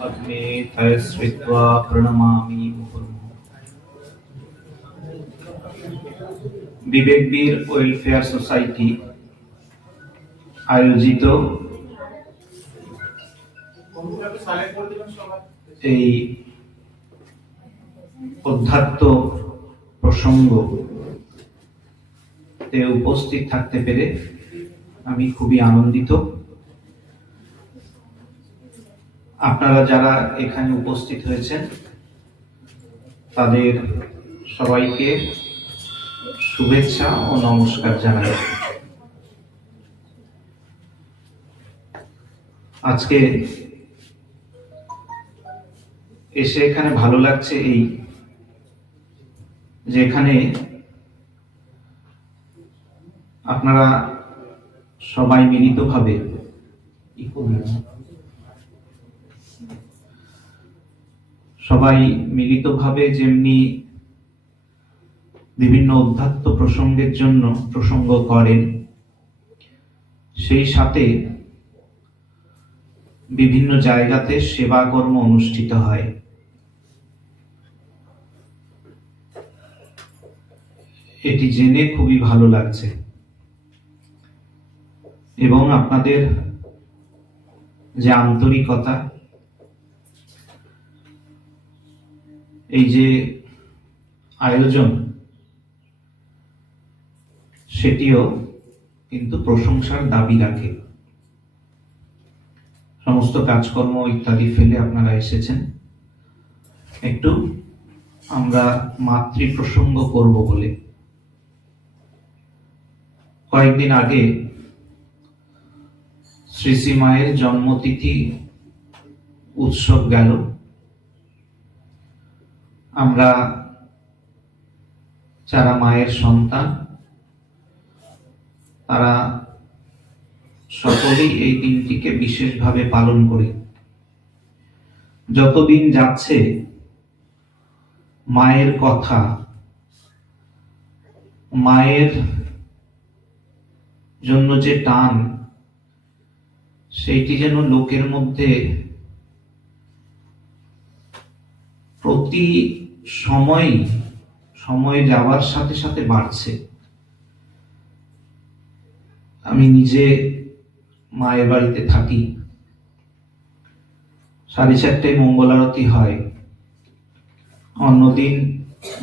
पद्मे तय श्रुत्वा प्रणमामि मुहुर्मुहुः। বিবেকবীর ওয়েলফেয়ার সোসাইটি আয়োজিত এই অধ্যাত্ম প্রসঙ্গে উপস্থিত থাকতে পেরে আমি খুবই আনন্দিত। আপনারা যারা এখানে উপস্থিত হয়েছেন তাদের সবাইকে শুভেচ্ছা ও নমস্কার জানাই। আজকে এসে এখানে ভালো লাগছে এই যে এখানে আপনারা সবাই মিলিতভাবে যেমনি বিভিন্ন অধ্যাত্ম প্রসঙ্গের জন্য প্রসঙ্গ করেন, সেই সাথে বিভিন্ন জায়গাতে সেবা কর্ম অনুষ্ঠিত হয়। এটি জেনে খুবই ভালো লাগছে এবং আপনাদের যে আন্তরিকতা, এই যে আয়োজন, সেটিও কিন্তু প্রশংসার দাবি রাখে। সমস্ত কাজকর্ম ইত্যাদি ফেলে আপনারা এসেছেন, একটু আমরা মাতৃ প্রসঙ্গ করব বলে। কয়েকদিন আগে শ্রী শ্রী মায়ের জন্মতিথি উৎসব গেল। আমরা যারা মায়ের সন্তান তারা সকলেই এই দিনটিকে বিশেষভাবে পালন করি। যতদিন যাচ্ছে মায়ের কথা, মায়ের জন্য যে টান, সেইটি যেন লোকের মধ্যে প্রতি সময় যাওয়ার সাথে সাথে বাড়ছে। আমি নিজে মায়ের বাড়িতে থাকি, 4:30 মঙ্গল আরতি হয়, অন্যদিন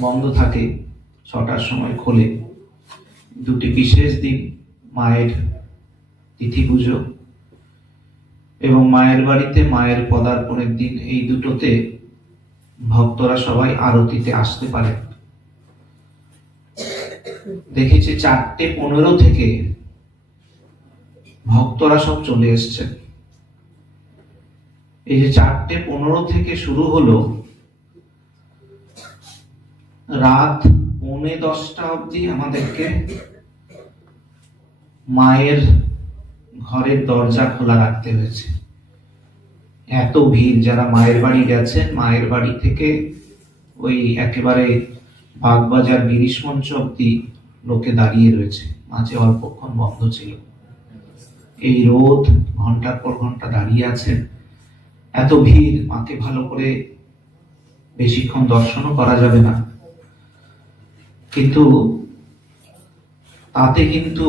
বন্ধ থাকে, 6টার সময় খোলে। দুটি বিশেষ দিন, মায়ের তিথি পুজো এবং মায়ের বাড়িতে মায়ের পদার্পণের দিন, এই দুটোতে ভক্তরা সবাই আরতিতে আসতে পারে। দেখেছি 4:15 থেকে ভক্তরা সব চলে এসছেন। এই যে 4:15 থেকে শুরু হলো, রাত 9:45 অবধি আমাদেরকে মায়ের ঘরের দরজা খোলা রাখতে হয়েছে। এত ভিড়, যারা মায়ের বাড়ি গেছেন, মায়ের বাড়ি থেকে ওই একেবারে বাগবাজার গিরিশ মঞ্চ অবধি লোকে দাঁড়িয়ে রয়েছে, মাঝে অল্পক্ষণ বন্ধ ছিল। এই রোদ, ঘন্টার পর ঘন্টা দাঁড়িয়ে আছেন, এত ভিড়, মাকে ভালো করে বেশিক্ষণ দর্শনও করা যাবে না। কিন্তু তাতে কিন্তু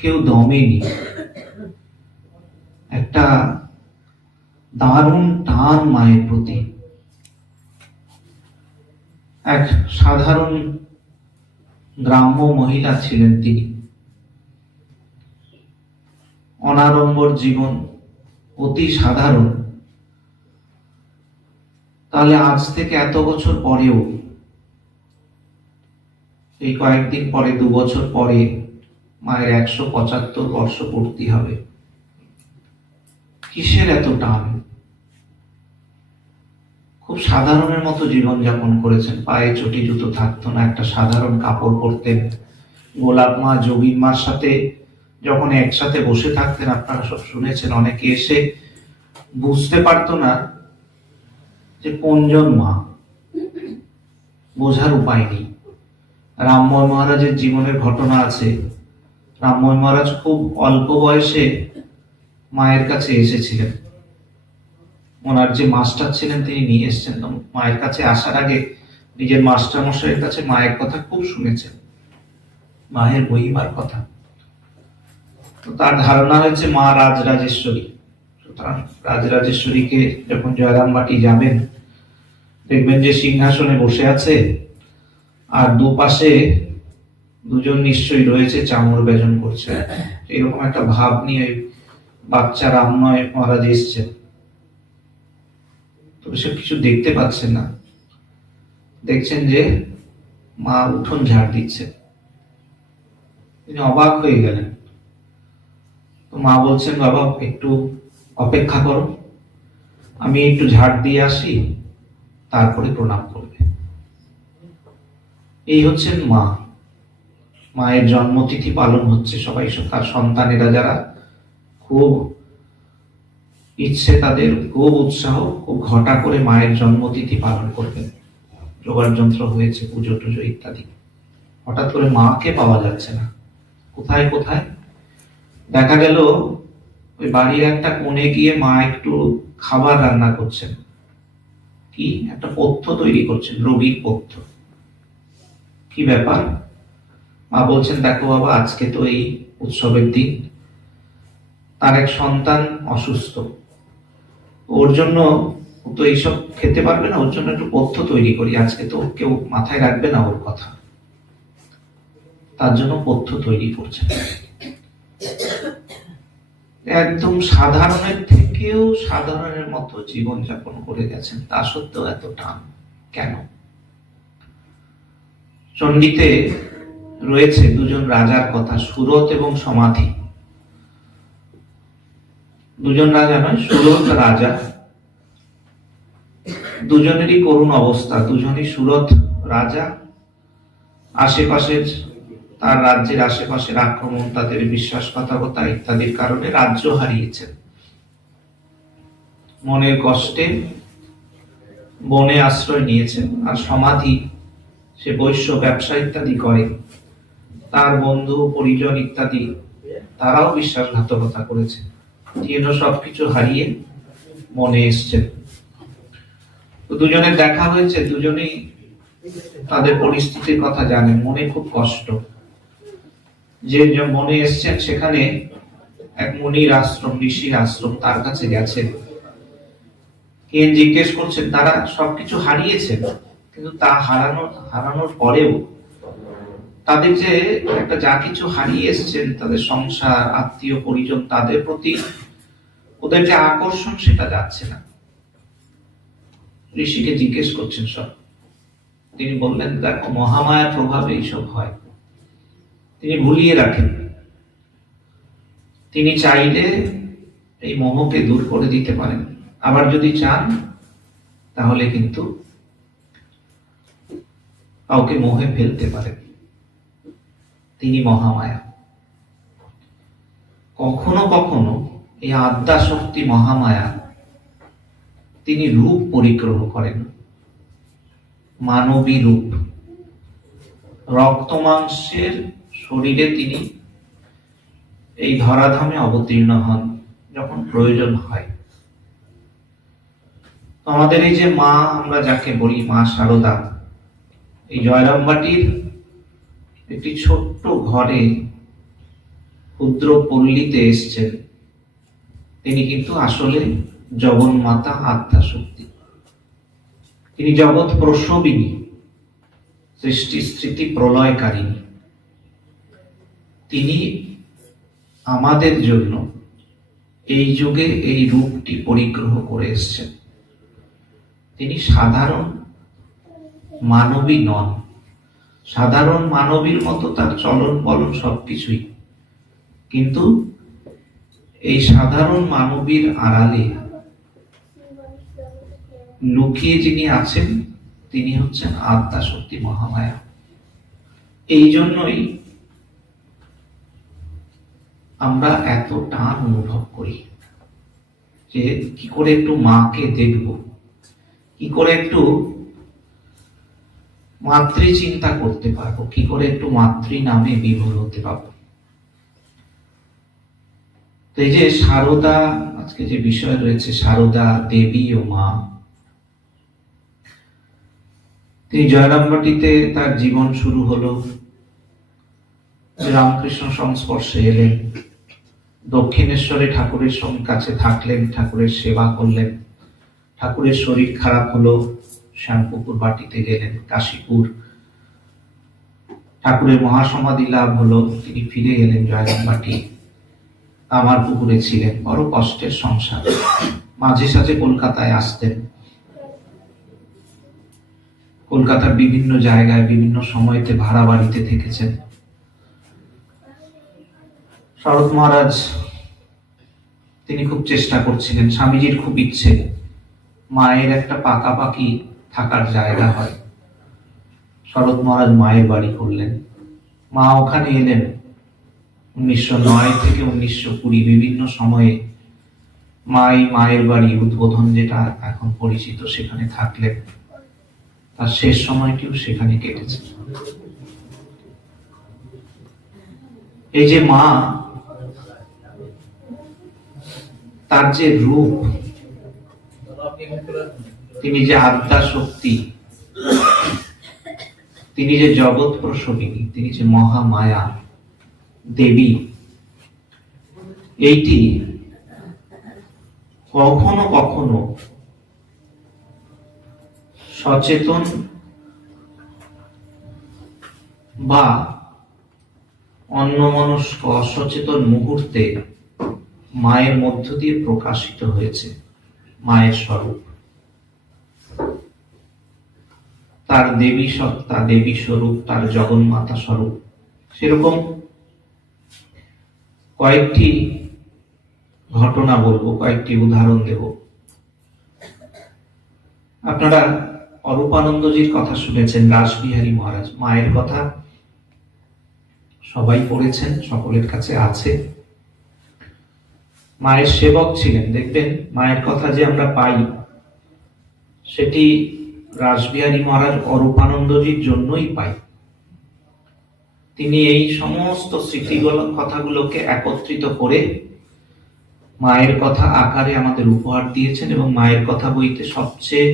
কেউ দমেনি। একটা দারুণ টান মায়ের প্রতি। এক সাধারণ গ্রাম্য মহিলা ছিলেন তিনি, অনাড়ম্বর জীবন, অতি সাধারণ। তাহলে আজ থেকে এত বছর পরেও, এই কয়েকদিন পরে, 2 বছর পরে মায়ের 175 বর্ষ পূর্তি হবে। কিসের এত টান? খুব সাধারণের মতো জীবন যাপন করেছেন, পায়ে চটি জুতো থাকতো না, একটা সাধারণ কাপড় পরতেন। গোলাপ মা, যোগীন মার সাথে যখন একসাথে বসে থাকতেন, আপনারা সব শুনেছেন, অনেকে এসে বুঝতে পারতো না যে কোনজন মা, বোঝার উপায় নেই। রামময় মহারাজের জীবনের ঘটনা আছে। রামময় মহারাজ খুব অল্প বয়সে মায়ের কাছে এসেছিলেন। ওনার যে মাস্টার ছিলেন তিনি নিয়ে এসছেন। তো মায়ের কাছে আসার আগে নিজের মাস্টার মশাইয়ের কাছে মায়ের কথা খুব শুনেছেন, মায়ের মহিমার কথা। তো তার ধারণা হয়েছে মা রাজরাজেশ্বরী। সুতরাং রাজরাজেশ্বরীকে যখন জয়রামবাটি যাবেন, দেখবেন যে সিংহাসনে বসে আছে, আর দুপাশে দুজন নিশ্চয়ই রয়েছে চামর বেজন করছে। এরকম একটা ভাব নিয়ে বাচ্চা রামময় মহারাজ এসছেন। তবে সে কিছু দেখতে পাচ্ছেন না, দেখছেন যে মা উঠোন ঝাড় দিচ্ছে। তিনি অবাক হয়ে গেলেন। তো মা বলছেন, বাবা একটু অপেক্ষা করো, আমি একটু ঝাড় দিয়ে আসি, তারপরে প্রণাম করবে। এই হচ্ছেন মা। মায়ের জন্মতিথি পালন হচ্ছে, সবাই তার সন্তানেরা যারা খুব ইচ্ছে, তাদের খুব উৎসাহ, খুব ঘটা করে মায়ের জন্মতিথি পালন করবেন। জোগাড় যন্ত্র হয়েছে, পুজো টুজো ইত্যাদি। হঠাৎ করে মাকে পাওয়া যাচ্ছে না, কোথায় কোথায়। দেখা গেল ওই বাড়ির একটা কোণে গিয়ে মা একটু খাবার রান্না করছেন, কি একটা পথ্য তৈরি করছেন, রোগীর পথ্য। কি ব্যাপার? মা বলছেন, দেখো বাবা, আজকে তো এই উৎসবের দিন, তার এক সন্তান অসুস্থ, ওর জন্য তো এইসব খেতে পারবে না, ওর জন্য একটু পথ্য তৈরি করি, আজকে তো কেউ মাথায় রাখবে না ওর কথা, তার জন্য পথ্য তৈরি করছেন। একদম সাধারণের থেকেও সাধারণের মতো জীবন যাপন করে গেছেন, তা সত্ত্বেও এত টান কেন? চণ্ডীতে রয়েছে দুজন রাজার কথা, সুরত এবং সমাধি। দুজন রাজা নয়, সুরত রাজা। দুজনেরই করুণ অবস্থা, দুজনই সুরত রাজা। আশেপাশের তার রাজ্যের আশেপাশের আক্রমণ, তাদের বিশ্বাসঘাতকতা ইত্যাদির কারণে রাজ্য হারিয়েছেন। মনের কষ্টে বনে আশ্রয় নিয়েছেন। আর সমাধি, সে বৈশ্য ব্যবসা ইত্যাদি করে, তার বন্ধু পরিজন ইত্যাদি তারাও বিশ্বাসঘাতকতা করেছে। তিনি সবকিছু হারিয়ে মনে এসছেন। তো দুজনের দেখা হয়েছে, দুজনেই তাদের পরিস্থিতির কথা জানেন, মনে খুব কষ্ট। যে মনে এসছেন সেখানে এক মুনির আশ্রম, ঋষির আশ্রম, তার কাছে গেছেন। কে জিজ্ঞেস করছেন, তারা সবকিছু হারিয়েছেন, কিন্তু তা হারানোর পরেও তাদের যে একটা যা কিছু হারিয়ে এসছেন, তাদের সংসার, আত্মীয় পরিজন, তাদের প্রতি ওদের যে আকর্ষণ সেটা যাচ্ছে না। ঋষিকে জিজ্ঞেস করছেন সব। তিনি বললেন, দেখো, মহামায়ার প্রভাবে এইসব হয়, তিনি ভুলিয়ে রাখেন। তিনি চাইলে এই মোহকে দূর করে দিতে পারেন, আবার যদি চান তাহলে কিন্তু কাউকে মোহে ফেলতে পারেন। তিনি মহামায়া। কখনো কখনো এই আদ্যা শক্তি মহামায়া তিনি রূপ পরিগ্রহ করেন, মানবী রূপ। রক্ত মাংসের শরীরে তিনি এই ধরাধামে অবতীর্ণ হন যখন প্রয়োজন হয়। আমাদের এই যে মা, আমরা যাকে বলি মা শারদা, এই জয়রামবাটির একটি ছোট্ট ঘরে ক্ষুদ্র পল্লীতে এসছেন। তিনি কিন্তু আসলে জগন্মাতা আদ্যা শক্তি। তিনি জগৎ প্রসবিনী, সৃষ্টি স্থিতি প্রলয়কারিণী। তিনি আমাদের জন্য এই যুগে এই রূপটি পরিগ্রহ করে এসছেন। তিনি সাধারণ মানবী নন। সাধারণ মানবীর মতো তার চলন বলন সবকিছুই, কিন্তু এই সাধারণ মানবীর আড়ালে লুকিয়ে যিনি আছেন তিনি হচ্ছেন আদ্যা শক্তি মহামায়া। এই জন্যই আমরা এত টান অনুভব করি যে কি করে একটু মাকে দেখব, কি করে একটু মাতৃ চিন্তা করতে পারবো, কি করে একটু মাতৃ নামে বিভোর হতে পারবো। তো এই যে সারদা, আজকে যে বিষয় রয়েছে সারদা দেবী ও মা, তিনি জয়রামবাটিতে তার জীবন শুরু হলো, রামকৃষ্ণ সংস্পর্শে এলেন, দক্ষিণেশ্বরে ঠাকুরের কাছে থাকলেন, ঠাকুরের সেবা করলেন। ঠাকুরের শরীর খারাপ হলো, শ্যামপুকুর বাটিতে গেলেন, কাশীপুর ঠাকুরের মহাসমাধি লাভ হলো, তিনি ফিরে এলেন জয়রামবাটি। আমার পুকুরে ছিলেন, বড় কষ্টের সংসার। মাঝে সাঝে কলকাতায় আসতেন, কলকাতার বিভিন্ন জায়গায় বিভিন্ন সময়তে ভাড়া বাড়িতে থেকেছেন। শরৎ মহারাজ তিনি খুব চেষ্টা করছিলেন, স্বামীজির খুব ইচ্ছে মায়ের একটা পাকাপাকি থাকার জায়গা হয়। শরৎ মহারাজ মায়ের বাড়ি করলেন, মা ওখানে এলেন। 1909 থেকে 1920 বিভিন্ন সময়ে মায়ের বাড়ি উদ্বোধন যেটা এখন পরিচিত সেখানে থাকলেন। তার শেষ সময়টিও সেখানে কেটেছে। এই যে মা, তার যে রূপ, তিনি যে আদ্যা শক্তি, তিনি যে জগৎ প্রসবিনী, তিনি যে মহামায়া দেবী, এইটি কখনো কখনো সচেতন বা অন্যমনস্ক অসচেতন মুহূর্তে মায়ের মধ্য দিয়ে প্রকাশিত হয়েছে। মায়ের স্বরূপ, তার দেবী সত্তা, দেবী স্বরূপ, তার জগন্মাতা স্বরূপ। সেরকম কয়েকটি ঘটনা বলবো, কয়েকটি উদাহরণ দেব। আপনারা অরূপানন্দজির কথা শুনেছেন, রাসবিহারী মহারাজ। মায়ের কথা সবাই পড়েছেন, সকলের কাছে আছে। মায়ের সেবক ছিলেন। দেখবেন মায়ের কথা যে আমরা পাই, সেটি রাসবিহারী মহারাজ অরূপানন্দজির জন্যই পাই। তিনি এই সমস্ত স্মৃতিগুলো, কথাগুলোকে একত্রিত করে মায়ের কথা আকারে আমাদের উপহার দিয়েছেন। এবং মায়ের কথা বইতে সবচেয়ে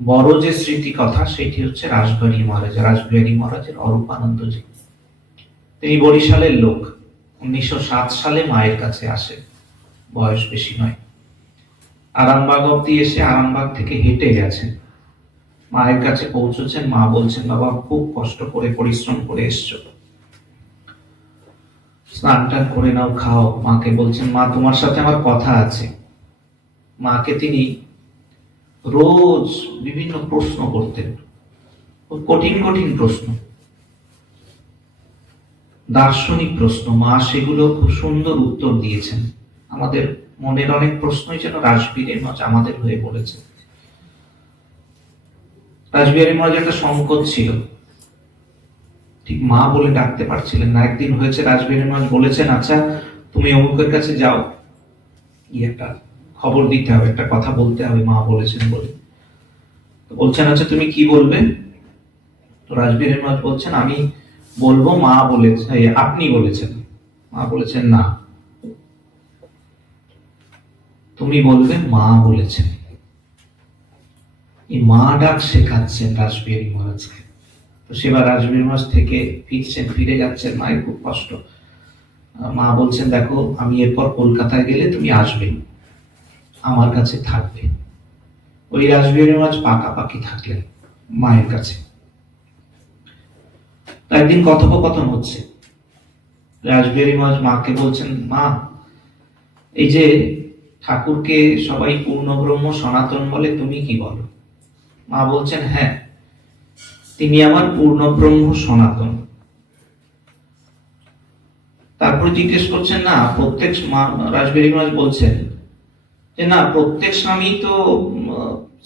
বড় যে স্মৃতি কথা, সেটি হচ্ছে রাসবিহারী মহারাজ। রাসবিহারী মহারাজের অরূপানন্দজি, তিনি বরিশালের লোক। 1907 সালে মায়ের কাছে আসে, বয়স বেশি নয়। আরামবাগ অব্দি এসে আরামবাগ থেকে হেঁটে গেছেন, মায়ের কাছে পৌঁছেছেন। মা বলছেন, বাবা খুব কষ্ট করে পরিশ্রম করে এসছো, স্নান টান করে নাও, খাও। মাকে বলছেন, মা তোমার সাথে আমার কথা আছে। মাকে তিনি রোজ বিভিন্ন প্রশ্ন করতেন, কঠিন কঠিন প্রশ্ন, দার্শনিক প্রশ্ন। মা সেগুলো খুব সুন্দর উত্তর দিয়েছেন। আমাদের মনের অনেক প্রশ্নই যেন রাসবিহারী মহারাজ আমাদের হয়ে পড়েছে। রাসবিহারী মহারাজ একটা সংকট ছিল, ঠিক মা বলে ডাকতে পারছিলেন না। একদিন হয়েছে, রাসবিহারী মহারাজ বলেছেন, আচ্ছা তুমি অমুকের কাছে যাও, একটা খবর দিতে হবে, একটা কথা বলতে হবে, মা বলেছেন বলে। তো বলছেন, আচ্ছা তুমি কি বলবে? তো রাসবিহারী মহারাজ বলছেন, আমি বলবো মা বলেছে, আপনি বলেছেন। মা বলেছেন, না, তুমি বলবে মা বলেছেন। এই মা ডাক শেখাচ্ছেন রাসবিহারী মহারাজকে। তো সেবার রাসবিহারী মহারাজ থেকে ফিরছেন, ফিরে যাচ্ছেন, মায়ের খুব কষ্ট। মা বলছেন, দেখো আমি এরপর কলকাতায় গেলে তুমি আসবে, আমার কাছে থাকবে। ওই রাসবিহারী মহারাজ পাকাপাকি থাকলেন মায়ের কাছে। একদিন কথোপকথন হচ্ছে, রাসবিহারী মহারাজ মাকে বলছেন, মা এই যে ঠাকুরকে সবাই পূর্ণ ব্রহ্ম সনাতন বলে, তুমি কি বলো? মা বলছেন, হ্যাঁ, তিনি আমার পূর্ণ ব্রহ্ম সনাতন। তারপরে জিজ্ঞেস করছেন, না প্রত্যেক, রাসবিহারী মহারাজ বলছেন যে না, প্রত্যেক স্বামী তো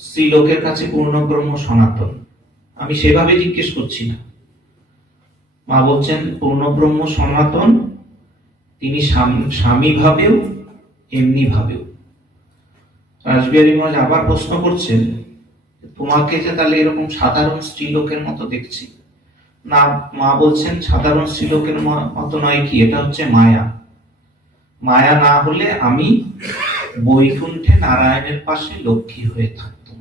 শ্রীলোকের কাছে পূর্ণ ব্রহ্ম সনাতন, আমি সেভাবে জিজ্ঞেস করছি না। মা বলছেন, পূর্ণ ব্রহ্ম সনাতন তিনি স্বামী ভাবেও এমনি ভাবেও। রাসবিহারী মহারাজ আবার প্রশ্ন করছেন, তোমাকে যে তাহলে এরকম সাধারণ স্ত্রীলোকের মতো দেখছি। না, মা বলছেন, সাধারণ স্ত্রীলোকের মতো নয়, কি এটা হচ্ছে মায়া। মায়া না হলে আমি বৈকুণ্ঠে নারায়ণের পাশে লক্ষ্মী হয়ে থাকতাম।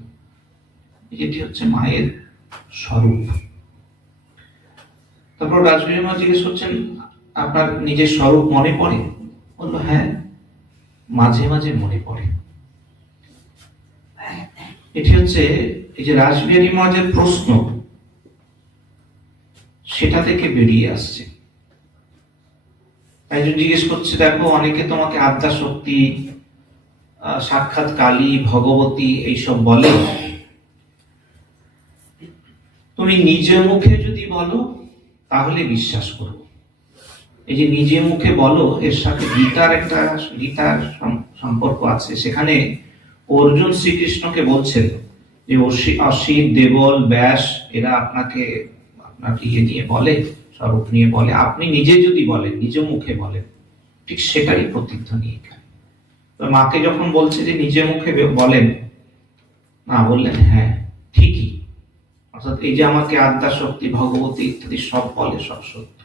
এটি হচ্ছে মায়ের স্বরূপ। তারপর রাজবিহারী মা জিজ্ঞেস করছেন, আপনার নিজের স্বরূপ মনে পড়ে? বললো, হ্যাঁ, মাঝে মাঝে মনে পড়ে। এটি হচ্ছে এই যে রাসবিহারী মহারাজের প্রশ্ন, সেটা থেকে বেরিয়ে আসছে। একজন জিজ্ঞেস করছে, দেখো অনেকে তোমাকে আদ্যা শক্তি, সাক্ষাৎ কালী, ভগবতী এইসব বলে, তুমি নিজে মুখে যদি বলো তাহলে বিশ্বাস করো। এই যে নিজে মুখে বলো, এর সাথে গীতার সম্পর্ক আছে। সেখানে অর্জুন শ্রীকৃষ্ণকে বলছেন যে অসিত, দেবল, ব্যাস এরা আপনাকে ইয়ে নিয়ে বলে, স্বরূপ নিয়ে বলে, আপনি নিজে যদি বলেন, নিজ মুখে বলেন, ঠিক সেটারই প্রতিধ্বনি এখানে। মাকে যখন বলছে যে নিজে মুখে বলেন, না বললেন হ্যাঁ ঠিকই, অর্থাৎ এই যে আমাকে আদ্যা শক্তি, ভগবতী ইত্যাদি সব বলে, সব সত্য।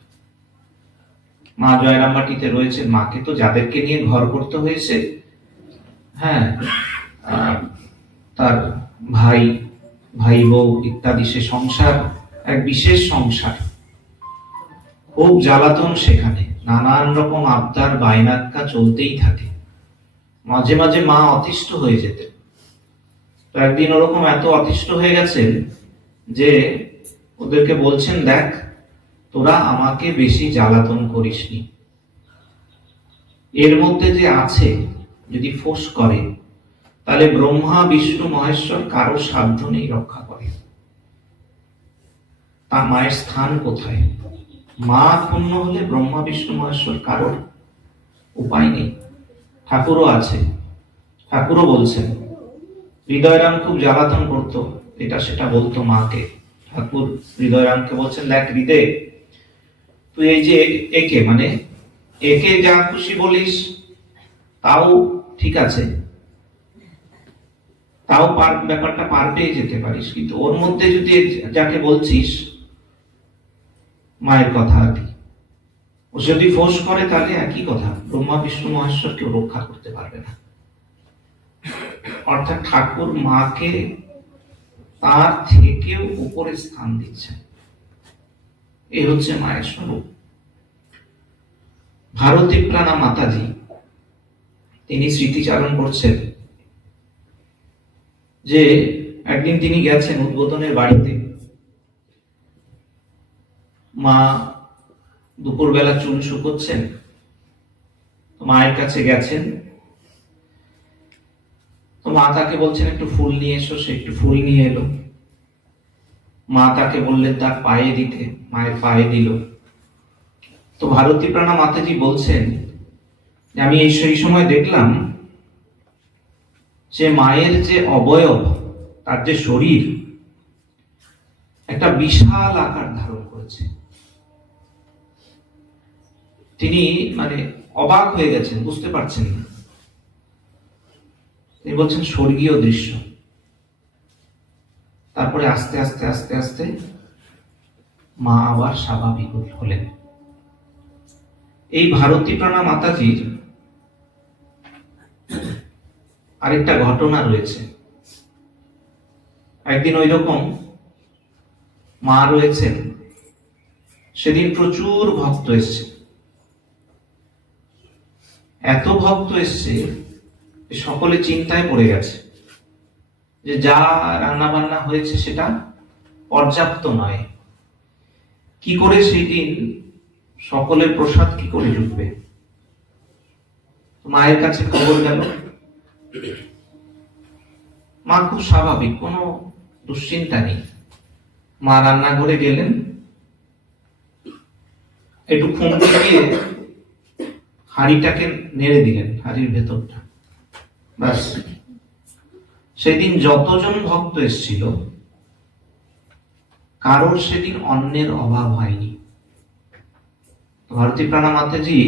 মা জয়রামবাটিতে রয়েছেন, মাকে তো যাদেরকে নিয়ে ঘর করতে হয়েছে, হ্যাঁ, তার ভাই বউ ইত্যাদি, সে সংসার এক বিশেষ সংসার, খুব জ্বালাতন, সেখানে নানান রকম আবদার বাইনাক্কা চলতেই থাকে। মাঝে মাঝে মা অতিষ্ঠ হয়ে যেতেন। তো একদিন ওরকম এত অতিষ্ঠ হয়ে গেছেন যে ওদেরকে বলছেন, দেখ তোরা আমাকে বেশি জ্বালাতন করিসনি, এর মধ্যে যে আছে যদি ফোঁস করে তাহলে ব্রহ্মা, বিষ্ণু, মহেশ্বর কারো সাধ্য নেই রক্ষা করে। তার মায়ের স্থান কোথায়? মা ক্ষুণ্ণ হলে ব্রহ্মা, বিষ্ণু, মহেশ্বর কারোর উপায় নেই। ঠাকুরও আছে, ঠাকুরও বলছেন, হৃদয়রাম খুব জ্বালাতন করতো, এটা সেটা বলতো মাকে। ঠাকুর হৃদয়রামকে বলছেন, দেখ হৃদয়, তুই এই যে একে যা খুশি বলিস তাও ঠিক আছে, তাও ব্যাপারটা পার পেয়ে যেতে পারিস, কিন্তু ওর মধ্যে যদি যাকে বলছিস মায়ের কথা আর কি, ও যদি ফোঁস করে তাহলে একই কথা, ব্রহ্মা, বিষ্ণু, মহেশ্বর কেউ রক্ষা করতে পারবে না। অর্থাৎ ঠাকুর মাকে তার থেকেও উপরে স্থান দিচ্ছে। এই হচ্ছে মায়ের স্বরূপ। ভারতী প্রাণা মাতাজি তিনি স্মৃতিচারণ করছেন যে একদিন তিনি গেছেন উদ্বোধনের বাড়িতে। মা দুপুরবেলা চুল শুকোচ্ছেন, মায়ের কাছে গেছেন, তো মা তাকে বলছেন একটু ফুল নিয়ে এসো, সে একটু ফুল নিয়ে এলো। মা তাকে বললেন তার পায়ে দিতে, মায়ের পায়ে দিল। তো ভারতী প্রাণা মাতাজি বলছেন যে আমি সেই সময় দেখলাম যে মায়ের যে অবয়ব, তার যে শরীর একটা বিশাল আকার ধারণ করেছে। তিনি অবাক হয়ে গেছেন, বুঝতে পারছেন না। তিনি বলছেন স্বর্গীয় দৃশ্য। তারপরে আস্তে আস্তে আস্তে আস্তে মা আবার স্বাভাবিক হলেন। এই ভারতী প্রাণা মাতাজির আরেকটা ঘটনা রয়েছে। একদিন ওই রকম মা রয়েছেন, সেদিন প্রচুর ভক্ত এসছে, এত ভক্ত এসছে সকলে চিন্তায় পড়ে গেছে যে যা রান্না বান্না হয়েছে সেটা পর্যাপ্ত নয়, কি করে সেই দিন সকলের প্রসাদ কি করে জুটবে। মায়ের কাছে খবর গেল। মা খুব স্বাভাবিক, কোনো দুশ্চিন্তা নেই। মা রান্নাঘরে গেলেন, একটু খুঁড়তে গিয়ে হাঁড়িটাকে নেড়ে দিলেন, হাঁড়ির ভেতরটা, ব্যাস। সেদিন যতজন ভক্ত এসেছিল কারোর সেদিন অন্নের অভাব হয়নি। ভারতী প্রাণা মাতাজি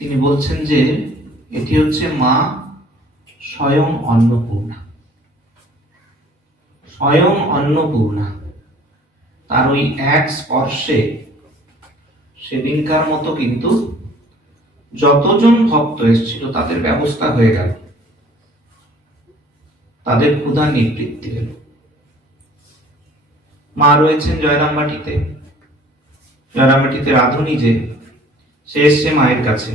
তিনি বলছেন যে এটি হচ্ছে মা স্বয়ং অন্নপূর্ণা, স্বয়ং অন্নপূর্ণা। তার ওই এক স্পর্শে সেদিনকার মতো কিন্তু যতজন ভক্ত এসেছিল তাদের ব্যবস্থা হয়ে গেল, তাদের ক্ষুধা নিবৃত্তি হলো। মা রয়েছেন জয়রামবাটিতে, জয়রামবাটিতে রাধুনী যে, সে এসছে মায়ের কাছে।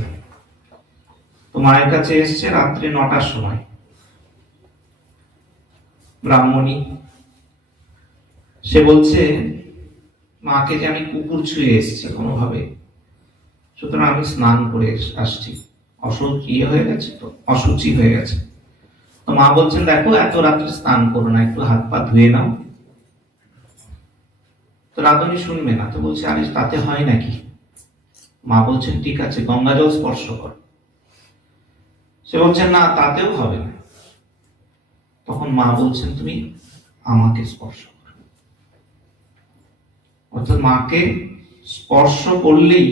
তো মায়ের কাছে এসছে রাত্রে 9টার সময়। ব্রাহ্মণী সে বলছে মাকে যে আমি কুকুর ছুঁয়ে এসছি কোনোভাবে, সুতরাং আমি স্নান করে আসছি, অসুচি হয়ে গেছে। তো মা বলছেন দেখো এত রাত্রে স্নান করো না, একটু হাত পা ধুয়ে নাও। তো রাধুনী শুনবে না, তো বলছে আরে তাতে হয় নাকি? মা বলছেন ঠিক আছে গঙ্গা জল স্পর্শ কর। সে বলছেন না তাতেও হবে না। তখন মা বলছেন তুমি আমাকে স্পর্শ করো। অর্থাৎ মাকে স্পর্শ করলেই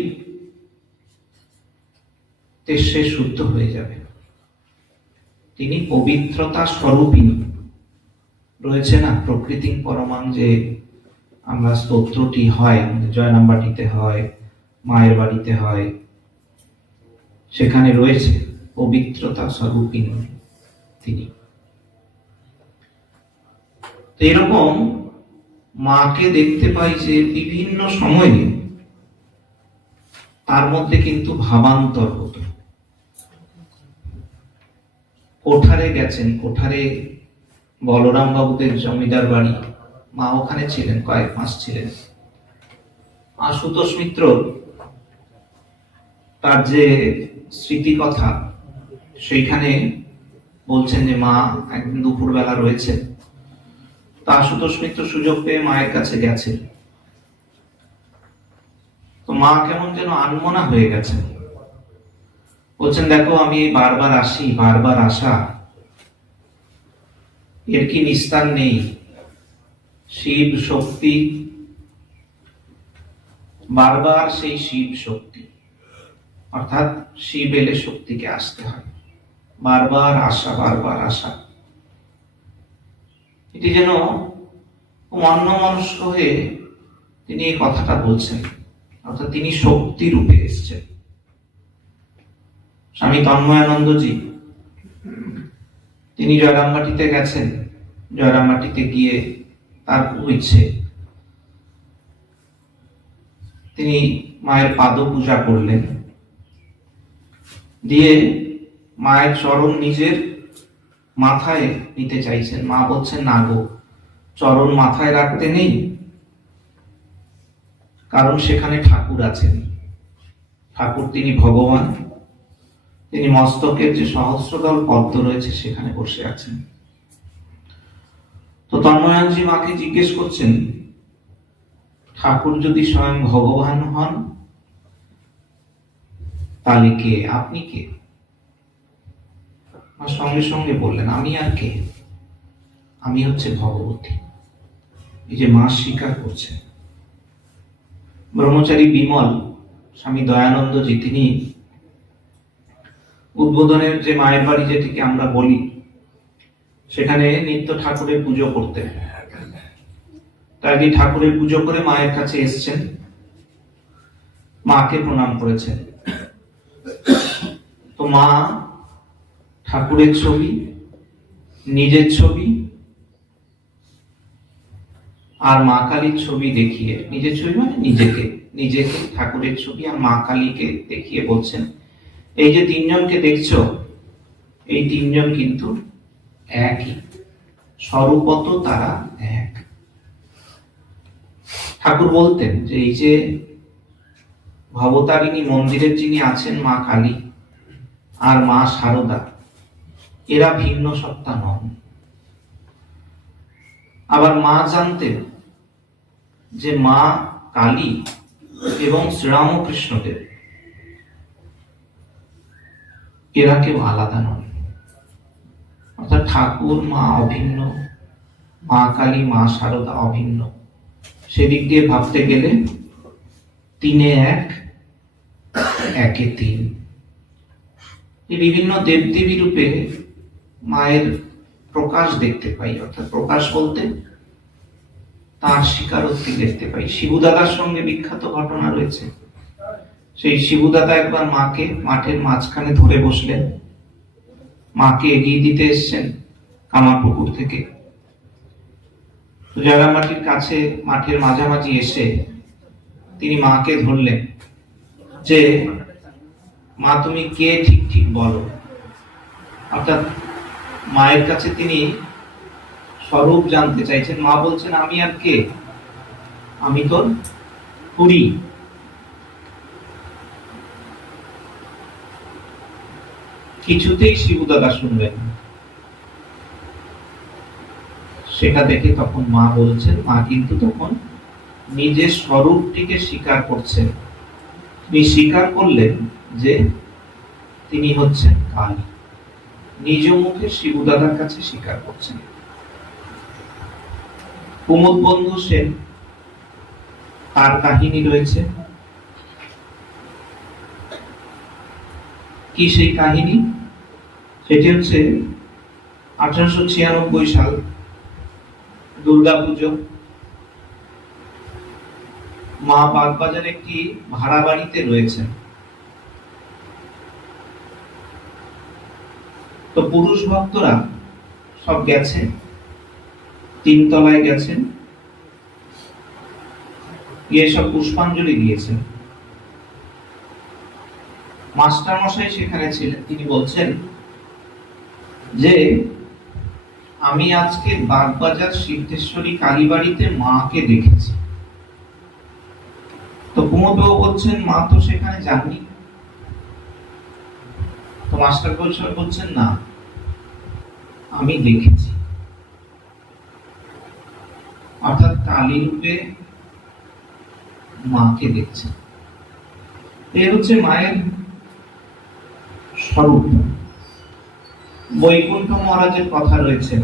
সে শুদ্ধ হয়ে যাবে। তিনি পবিত্রতা স্বরূপিণী। রয়েছে না প্রকৃতি পরমাং, যে আমরা স্তোত্রটি হয় জয়রামবাটিতে হয়, মায়ের বাড়িতে হয়, সেখানে রয়েছে পবিত্রতা স্বরূপিণী তিনি। এরকম মাকে দেখতে পাই যে বিভিন্ন সময়ে তার মধ্যে কিন্তু ভাবান্তর হতো। কোঠারে গেছেন, কোঠারে বলরাম বাবুদের জমিদার বাড়ি, মা ওখানে ছিলেন, কয়েক মাস ছিলেন। আশুতোষ মিত্র তার যে স্মৃতি কথা সেইখানে বলছেন যে মা একদিন দুপুর বেলা রয়েছে। তা আশুতোষ মিত্র সুযোগ পেয়ে মায়ের কাছে গেছে। তো মা কেমন যেন আনমনা হয়ে গেছে। বলছেন দেখো আমি বারবার আসি, বারবার আসা, এর কি নিস্তার নেই? শিব শক্তি, বারবার সেই শিব শক্তি, অর্থাৎ শিব এলে শক্তিকে আসতে হয়, বারবার আসা, বারবার আসা। এটি যেন অন্যমনস্ক হয়ে তিনি এই কথাটা বলছেন, অর্থাৎ তিনি শক্তি রূপে এসেছেন। স্বামী তন্ময়ানন্দজি তিনি জয়রামবাটিতে গেছেন। জয়রামবাটিতে গিয়ে তার খুব ইচ্ছে, তিনি মায়ের পাদ পূজা করলেন, দিয়ে মায়ের চরণ নিজের মাথায় নিতে চাইছেন। মা বলছেন না গো, চরণ মাথায় রাখতে নেই, কারণ সেখানে ঠাকুর আছেন। ঠাকুর তিনি ভগবান, তিনি মস্তকের যে সহস্রদল পদ্ম রয়েছে সেখানে বসে আছেন। তো তন্ময়ানজি মাকে জিজ্ঞেস করছেন ঠাকুর যদি স্বয়ং ভগবান হন তাহলে কে, আপনি কে? সঙ্গে সঙ্গে বললেন আমি আর কে, আমি হচ্ছে ভগবতী। এই যে মা স্বীকার করছে। ব্রহ্মচারী বিমল স্বামী দয়ানন্দজি তিনি উদ্বোধনের যে মায়ের বাড়ি যেটিকে আমরা বলি, সেখানে নিত্য ঠাকুরের পুজো করতেন। তাই ঠাকুরের পুজো করে মায়ের কাছে এসছেন, মাকে প্রণাম করেছেন। তো মা ঠাকুরের ছবি, নিজের ছবি আর মা কালীর ছবি দেখিয়ে, নিজের ছবি মানে নিজেকে ঠাকুরের ছবি আর মা কালীকে দেখিয়ে বলছেন এই যে তিনজনকে দেখছো, এই তিনজন কিন্তু একই, স্বরূপত তারা এক। ঠাকুর বলতেন যে এই যে ভবতারিণী মন্দিরের যিনি আছেন মা কালী আর মা শারদা, এরা ভিন্ন সত্তা নন। আবার মা জানতেন যে মা কালী এবং শ্রীরামকৃষ্ণদেব এরা কেউ আলাদা নন। অর্থাৎ ঠাকুর মা অভিন্ন, মা কালী মা শারদা অভিন্ন। সেদিক দিয়ে ভাবতে গেলে তিনে এক, একে তিন। এই বিভিন্ন দেবদেবী রূপে মায়ের প্রকাশ দেখতে পাই। অর্থাৎ প্রকাশ বলতে তার স্বীকারোক্তি দেখতে পাই। শিবু দাদার সঙ্গে বিখ্যাত ঘটনা রয়েছে। সেই শিবুদাদা একবার মাকে মাঠের মাঝখানে ধরে বসলেন, মাকে এগিয়ে দিতে এসছেন কামারপুকুর থেকে। জয়রামবাটির কাছে মাঠের মাঝামাঝি এসে তিনি মাকে ধরলেন যে, মা তুমি কে, ঠিক ঠিক বলো। অর্থাৎ মায়ের কাছে তিনি স্বরূপ জানতে চাইছেন। মা বলছেন, আমি আর কে, আমি তোর খুড়ি। কিছুতেই শিবুদাদা শুনবেন। সেটা দেখে তখন মা বলছেন, মা কিন্তু তখন নিজের স্বরূপটিকে স্বীকার করছেন। তিনি স্বীকার করলেন যে তিনি হচ্ছেন কালী, নিজ মুখে শিবুদাদার কাছে স্বীকার করছেন। কুমুদ বন্ধু সেন, তার কাহিনী রয়েছে। কি সেই কাহিনী? সেটি হচ্ছে 1896 সাল, দুর্গাপুজো। মা বাগবাজার একটি ভাড়া বাড়িতে রয়েছেন। তো পুরুষ ভক্তরা সব গেছে, 3 তলায় গেছেন, গিয়ে সব পুষ্পাঞ্জলি দিয়েছেন। মাস্টার মশাই সেখানে ছিলেন। তিনি বলছেন যে, আমি আজকে বাগবাজার সিদ্ধেশ্বরী কালীবাড়িতে মাকে দেখেছি। তো কুমুদবাবু বলছেন, মা তো সেখানে যাননি। তো মাস্টার বলছেন, না, আমি দেখেছি। অর্থাৎ কালী রূপে মাকে দেখছে। এই হচ্ছে মায়ের স্বরূপ। বৈকুণ্ঠ মহারাজের কথা রয়েছে।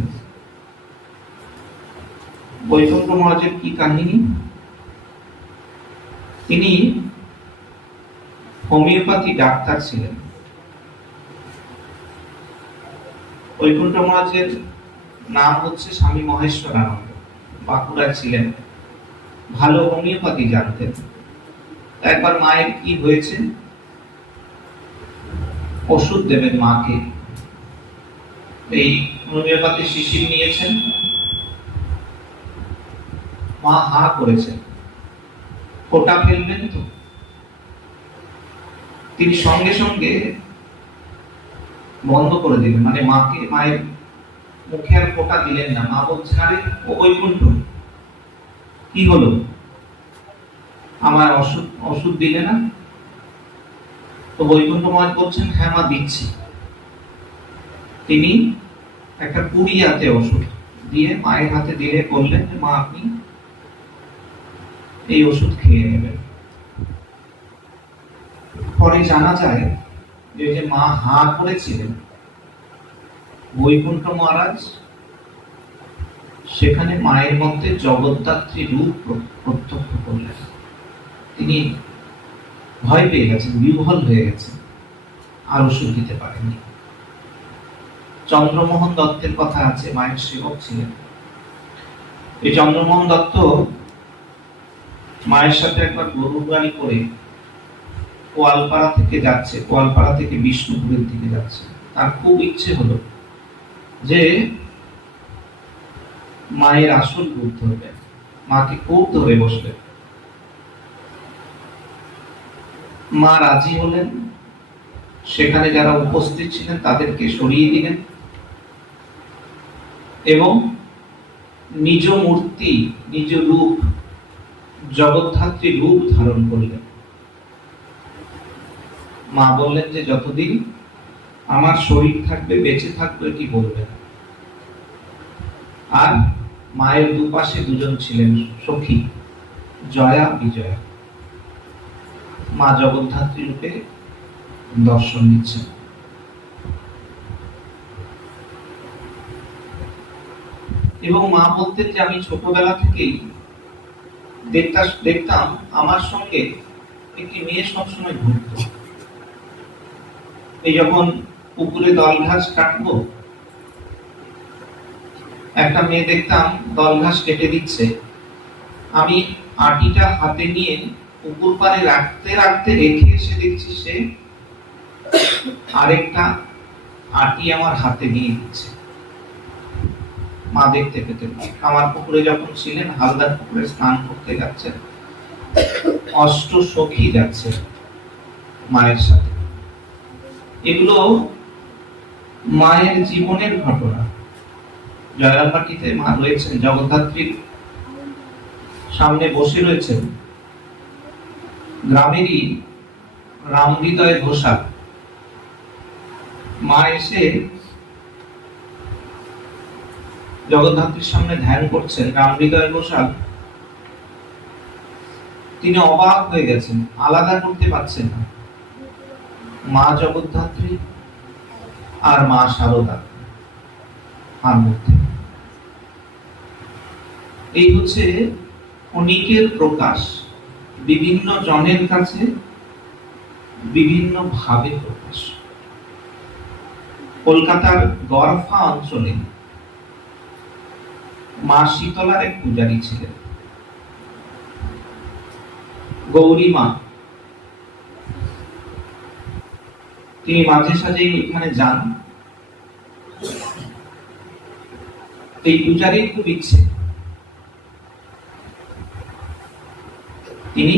বৈকুণ্ঠ মহারাজের কি কাহিনী? তিনি হোমিওপ্যাথি ডাক্তার ছিলেন। বৈকুণ্ঠ মহারাজের নাম হচ্ছে স্বামী মহেশ্বরানন্দ, বাঁকুড়ায় ছিলেন, ভালো হোমিওপ্যাথি জানতেন। একবার মায়ের কি হয়েছে, ওষুধ দেবেন মাকে। এই হোমিওপ্যাথি শিশির নিয়েছেন, মা হা করেছেন, ফোঁটা ফেলবেন তো। তিনি সঙ্গে সঙ্গে বন্ধ করে দিলেন, মানে মায়ের মুখে আর ফোঁটা দিলেন না। মা বলছেন, আরে ও বৈকুণ্ঠ, কি হলো, আমার ওষুধ দিলে না? তো বৈকুণ্ঠ মহারাজ বলছেন, হ্যাঁ মা দিচ্ছি। তিনি একটা পুড়িয়াতে ওষুধ দিয়ে মায়ের হাতে দিলে বললেন যে, মা আপনি এই ওষুধ খেয়ে নেবেন। পরে জানা যায় যে মা হা করেছিলেন, বৈকুণ্ঠ মহারাজ সেখানে মায়ের মধ্যে জগদ্ধাত্রী রূপ প্রত্যক্ষ করলেন। তিনি ভয় পেয়ে গেছেন, বিহ্বল হয়ে গেছেন, আর ওষুধ দিতে পারেননি। চন্দ্রমোহন দত্তের কথা আছে, মায়ের সেবক ছিলেন। এই চন্দ্রমোহন দত্ত মায়ের সাথে একবার গরুর গাড়ি করে কোয়ালপাড়া থেকে যাচ্ছে, কোয়ালপাড়া থেকে বিষ্ণুপুরের দিকে যাচ্ছে। তার খুব ইচ্ছে হলো যে মায়ের আসল রূপ ধরবেন, মাকে খুব ধরে বসবেন। মা রাজি হলেন, সেখানে যারা উপস্থিত ছিলেন তাদেরকে সরিয়ে দিলেন এবং নিজ মূর্তি, নিজ রূপ, জগদ্ধাত্রী রূপ ধারণ করলেন। মা বললেন যে, যতদিন আমার শরীর থাকবে, বেঁচে থাকবে, কি বলবেন। আর মায়ের দুপাশে দুজন ছিলেন সখী, জয়া, বিজয়া। মা জগদ্ধাত্রী রূপে দর্শন দিচ্ছেন। এবং মা বলতেন যে, আমি ছোটবেলা থেকেই দেখতাম আমার সঙ্গে একটি মেয়ে সবসময় ঘুরত। এই যখন পুকুরে দল ঘাস কাটবো, একটা মেয়ে দেখতাম দল ঘাস কেটে দিচ্ছে, আমি আটিটা হাতে নিয়ে পুকুর পাড়ে রাখতে রাখতে রেখে এসে দেখছি সে আরেকটা আটি আমার হাতে দিয়ে দিচ্ছে। মা দেখতে পেতেন আমার পুকুরে যখন ছিলেন, হালদার পুকুরে স্নান করতে যাচ্ছেন, অষ্ট সখী যাচ্ছে মায়ের সাথে। এগুলো মায়ের জীবনের ঘটনা। জয়রামবাটিতে মা রয়েছেন, জগদ্ধাত্রীর সামনে বসে রয়েছেন গ্রামেরই রামহৃদয় ঘোষাল। মা এসে জগদ্ধাত্রীর সামনে ধ্যান করছেন। রামহৃদয় ঘোষাল তিনি অবাক হয়ে গেছেন, আলাদা করতে পারছেন না মা জগদ্ধাত্রী আর মা শারদা আর মধ্যে। এই হচ্ছে ক্ষণিকের প্রকাশ, বিভিন্ন জনের কাছে বিভিন্ন ভাবে প্রকাশ। কলকাতার গড়ফা অঞ্চলে মা শীতলার এক পূজারী ছিলেন, গৌরী মা। তিনি মাঝে সাঝে এখানে যান। এই পূজারীর খুব ইচ্ছে তিনি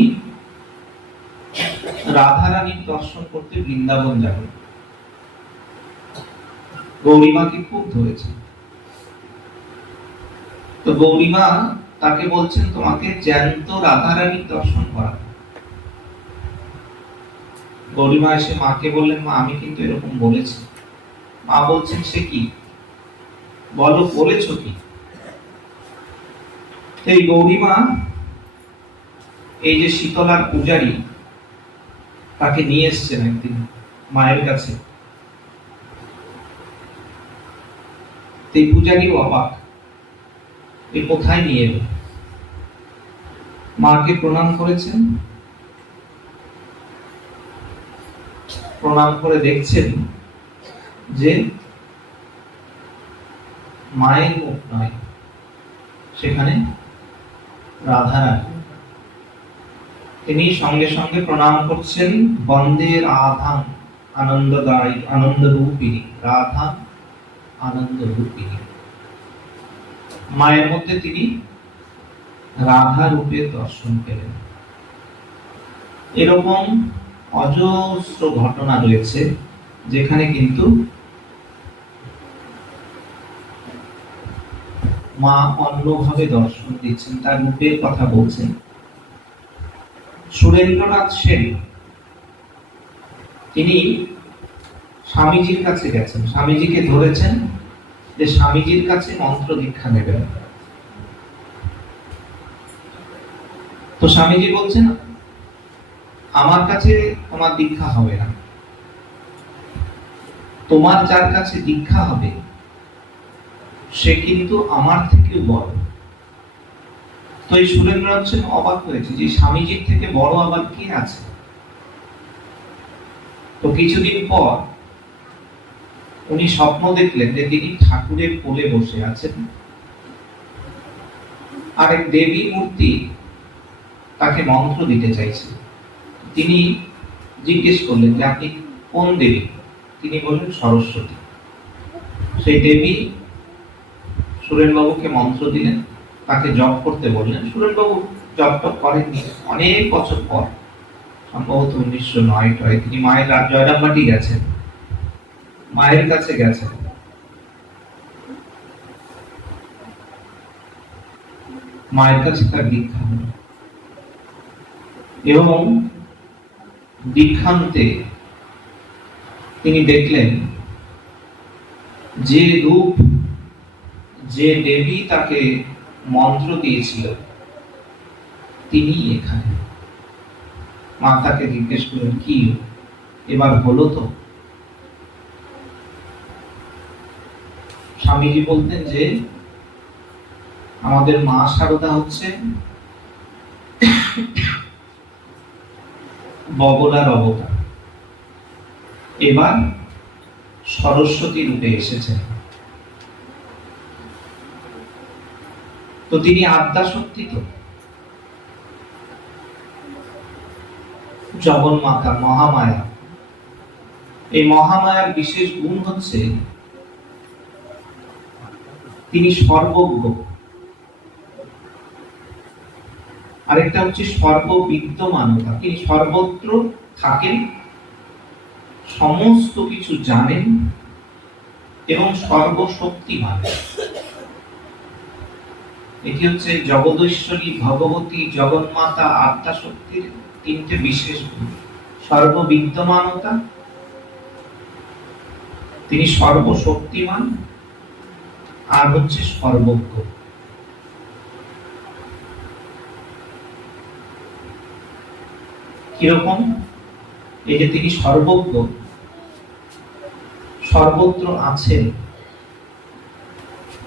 রাধারানীর দর্শন করতে বৃন্দাবন যাবেন। গৌরীমাকে খুব ধরেছে। তো গৌরীমা তাকে বলছেন, তোমাকে জ্যান্ত রাধারানীর দর্শন করা। গৌরীমা এসে মাকে বললেন, মা আমি কিন্তু এরকম বলেছি। মা বলছেন, সে কি বলো, বলেছ কি? এই গৌরীমা এই যে শীতলার পূজারী, তাকে নিয়ে এসছেন একদিন মায়ের কাছে। এই পূজারী অবাক, এ কোথায় নিয়ে এলো? মাকে প্রণাম করেছেন, প্রণাম করে দেখছেন যে মায়ের মুখ নয়, সেখানে রাধারানী। তিনি সঙ্গে সঙ্গে প্রণাম করছেন, বন্দে রাধা আনন্দদায়ী আনন্দরূপিণী, রাধা আনন্দরূপিণী। মায়ের মধ্যে তিনি রাধা রূপের দর্শন পেলেন। এরকম অজস্র ঘটনা রয়েছে যেখানে কিন্তু মা অন্যভাবে দর্শন দিচ্ছেন, তার রূপের কথা বলছেন। সুরেন্দ্রনাথ সেন তিনি স্বামীজির কাছে গেছেন, স্বামীজিকে ধরেছেন যে স্বামীজির কাছে মন্ত্র দীক্ষা নেবেন। তো স্বামীজি বলছেন, আমার কাছে তোমার দীক্ষা হবে না, তোমার যার কাছে দীক্ষা হবে সে কিন্তু আমার থেকেও বড়। তো এই সুরেন্দ্রনাথ সেন অবাক হয়েছে যে স্বামীজির থেকে বড় আবার কে আছে। তো কিছুদিন পর উনি স্বপ্ন দেখলেন যে তিনি ঠাকুরের কোলে বসে আছেন, আর এক দেবী মূর্তি তাকে মন্ত্র দিতে চাইছে। তিনি জিজ্ঞেস করলেন যে আপনি কোন দেবী? তিনি বললেন সরস্বতী। সেই দেবী সুরেনবাবুকে মন্ত্র দিলেন, তাকে জপ করতে বললেন। সুরেনবাবু জপ টপ করেননি। অনেক বছর পর, সম্ভবত 1909 তিনি মায়ের জয়রামবাটি গেছেন, মায়ের কাছে গেছেন। মায়ের কাছে তার দীক্ষা হল এবং দীক্ষান্তে তিনি দেখলেন যে রূপ, যে দেবী তাকে মন্ত্র দিয়েছিল তিনি এখানে। মা তাকে জিজ্ঞেস করলেন, কি এবার হলো তো? স্বামীজি বলতেন যে আমাদের মা শারদা হচ্ছে বগলার অবতার, এবার সরস্বতী রূপে এসেছেন। তো তিনি আদ্যা শক্তি, তো জগন্মাতা মহামায়া। এই মহামায়ার বিশেষ গুণ হচ্ছে তিনি সর্বজ্ঞ, আরেকটা হচ্ছে সর্ববিদ্যমানতা। তিনি সর্বত্র থাকেন, সমস্ত কিছু জানেন এবং সর্বশক্তিমান। এটি হচ্ছে জগদীশ্বরী, ভগবতী, জগন্মাতা, আত্মা শক্তির তিনটে বিশেষ গুণ। সর্ববিদ্যমানতা, তিনি সর্বশক্তিমান, আর হচ্ছে সর্বজ্ঞ। কিরকম? এই যে তিনি সর্বজ্ঞ, সর্বত্র আছেন,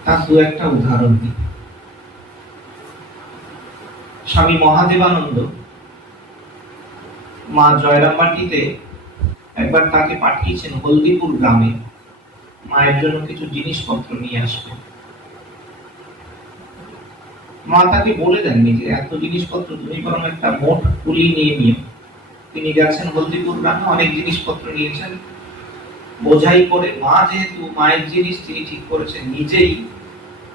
তার দু একটা উদাহরণ দিই। স্বামী মহাদেবানন্দ মা জয়রামবাটিতে একবার তাকে পাঠিয়েছেন হলদিপুর গ্রামে মায়ের জন্য কিছু জিনিসপত্র নিয়ে আসবে। মা তাকে বলে দেননি যে এত জিনিসপত্র তুমি বরং একটা মোট কুলি নিয়ে নিও। তিনি গেছেন হলদিপুর গ্রামে, অনেক জিনিসপত্র নিয়েছেন বোঝাই করে। মা যেহেতু মায়ের জিনিস তিনি ঠিক করেছেন নিজেই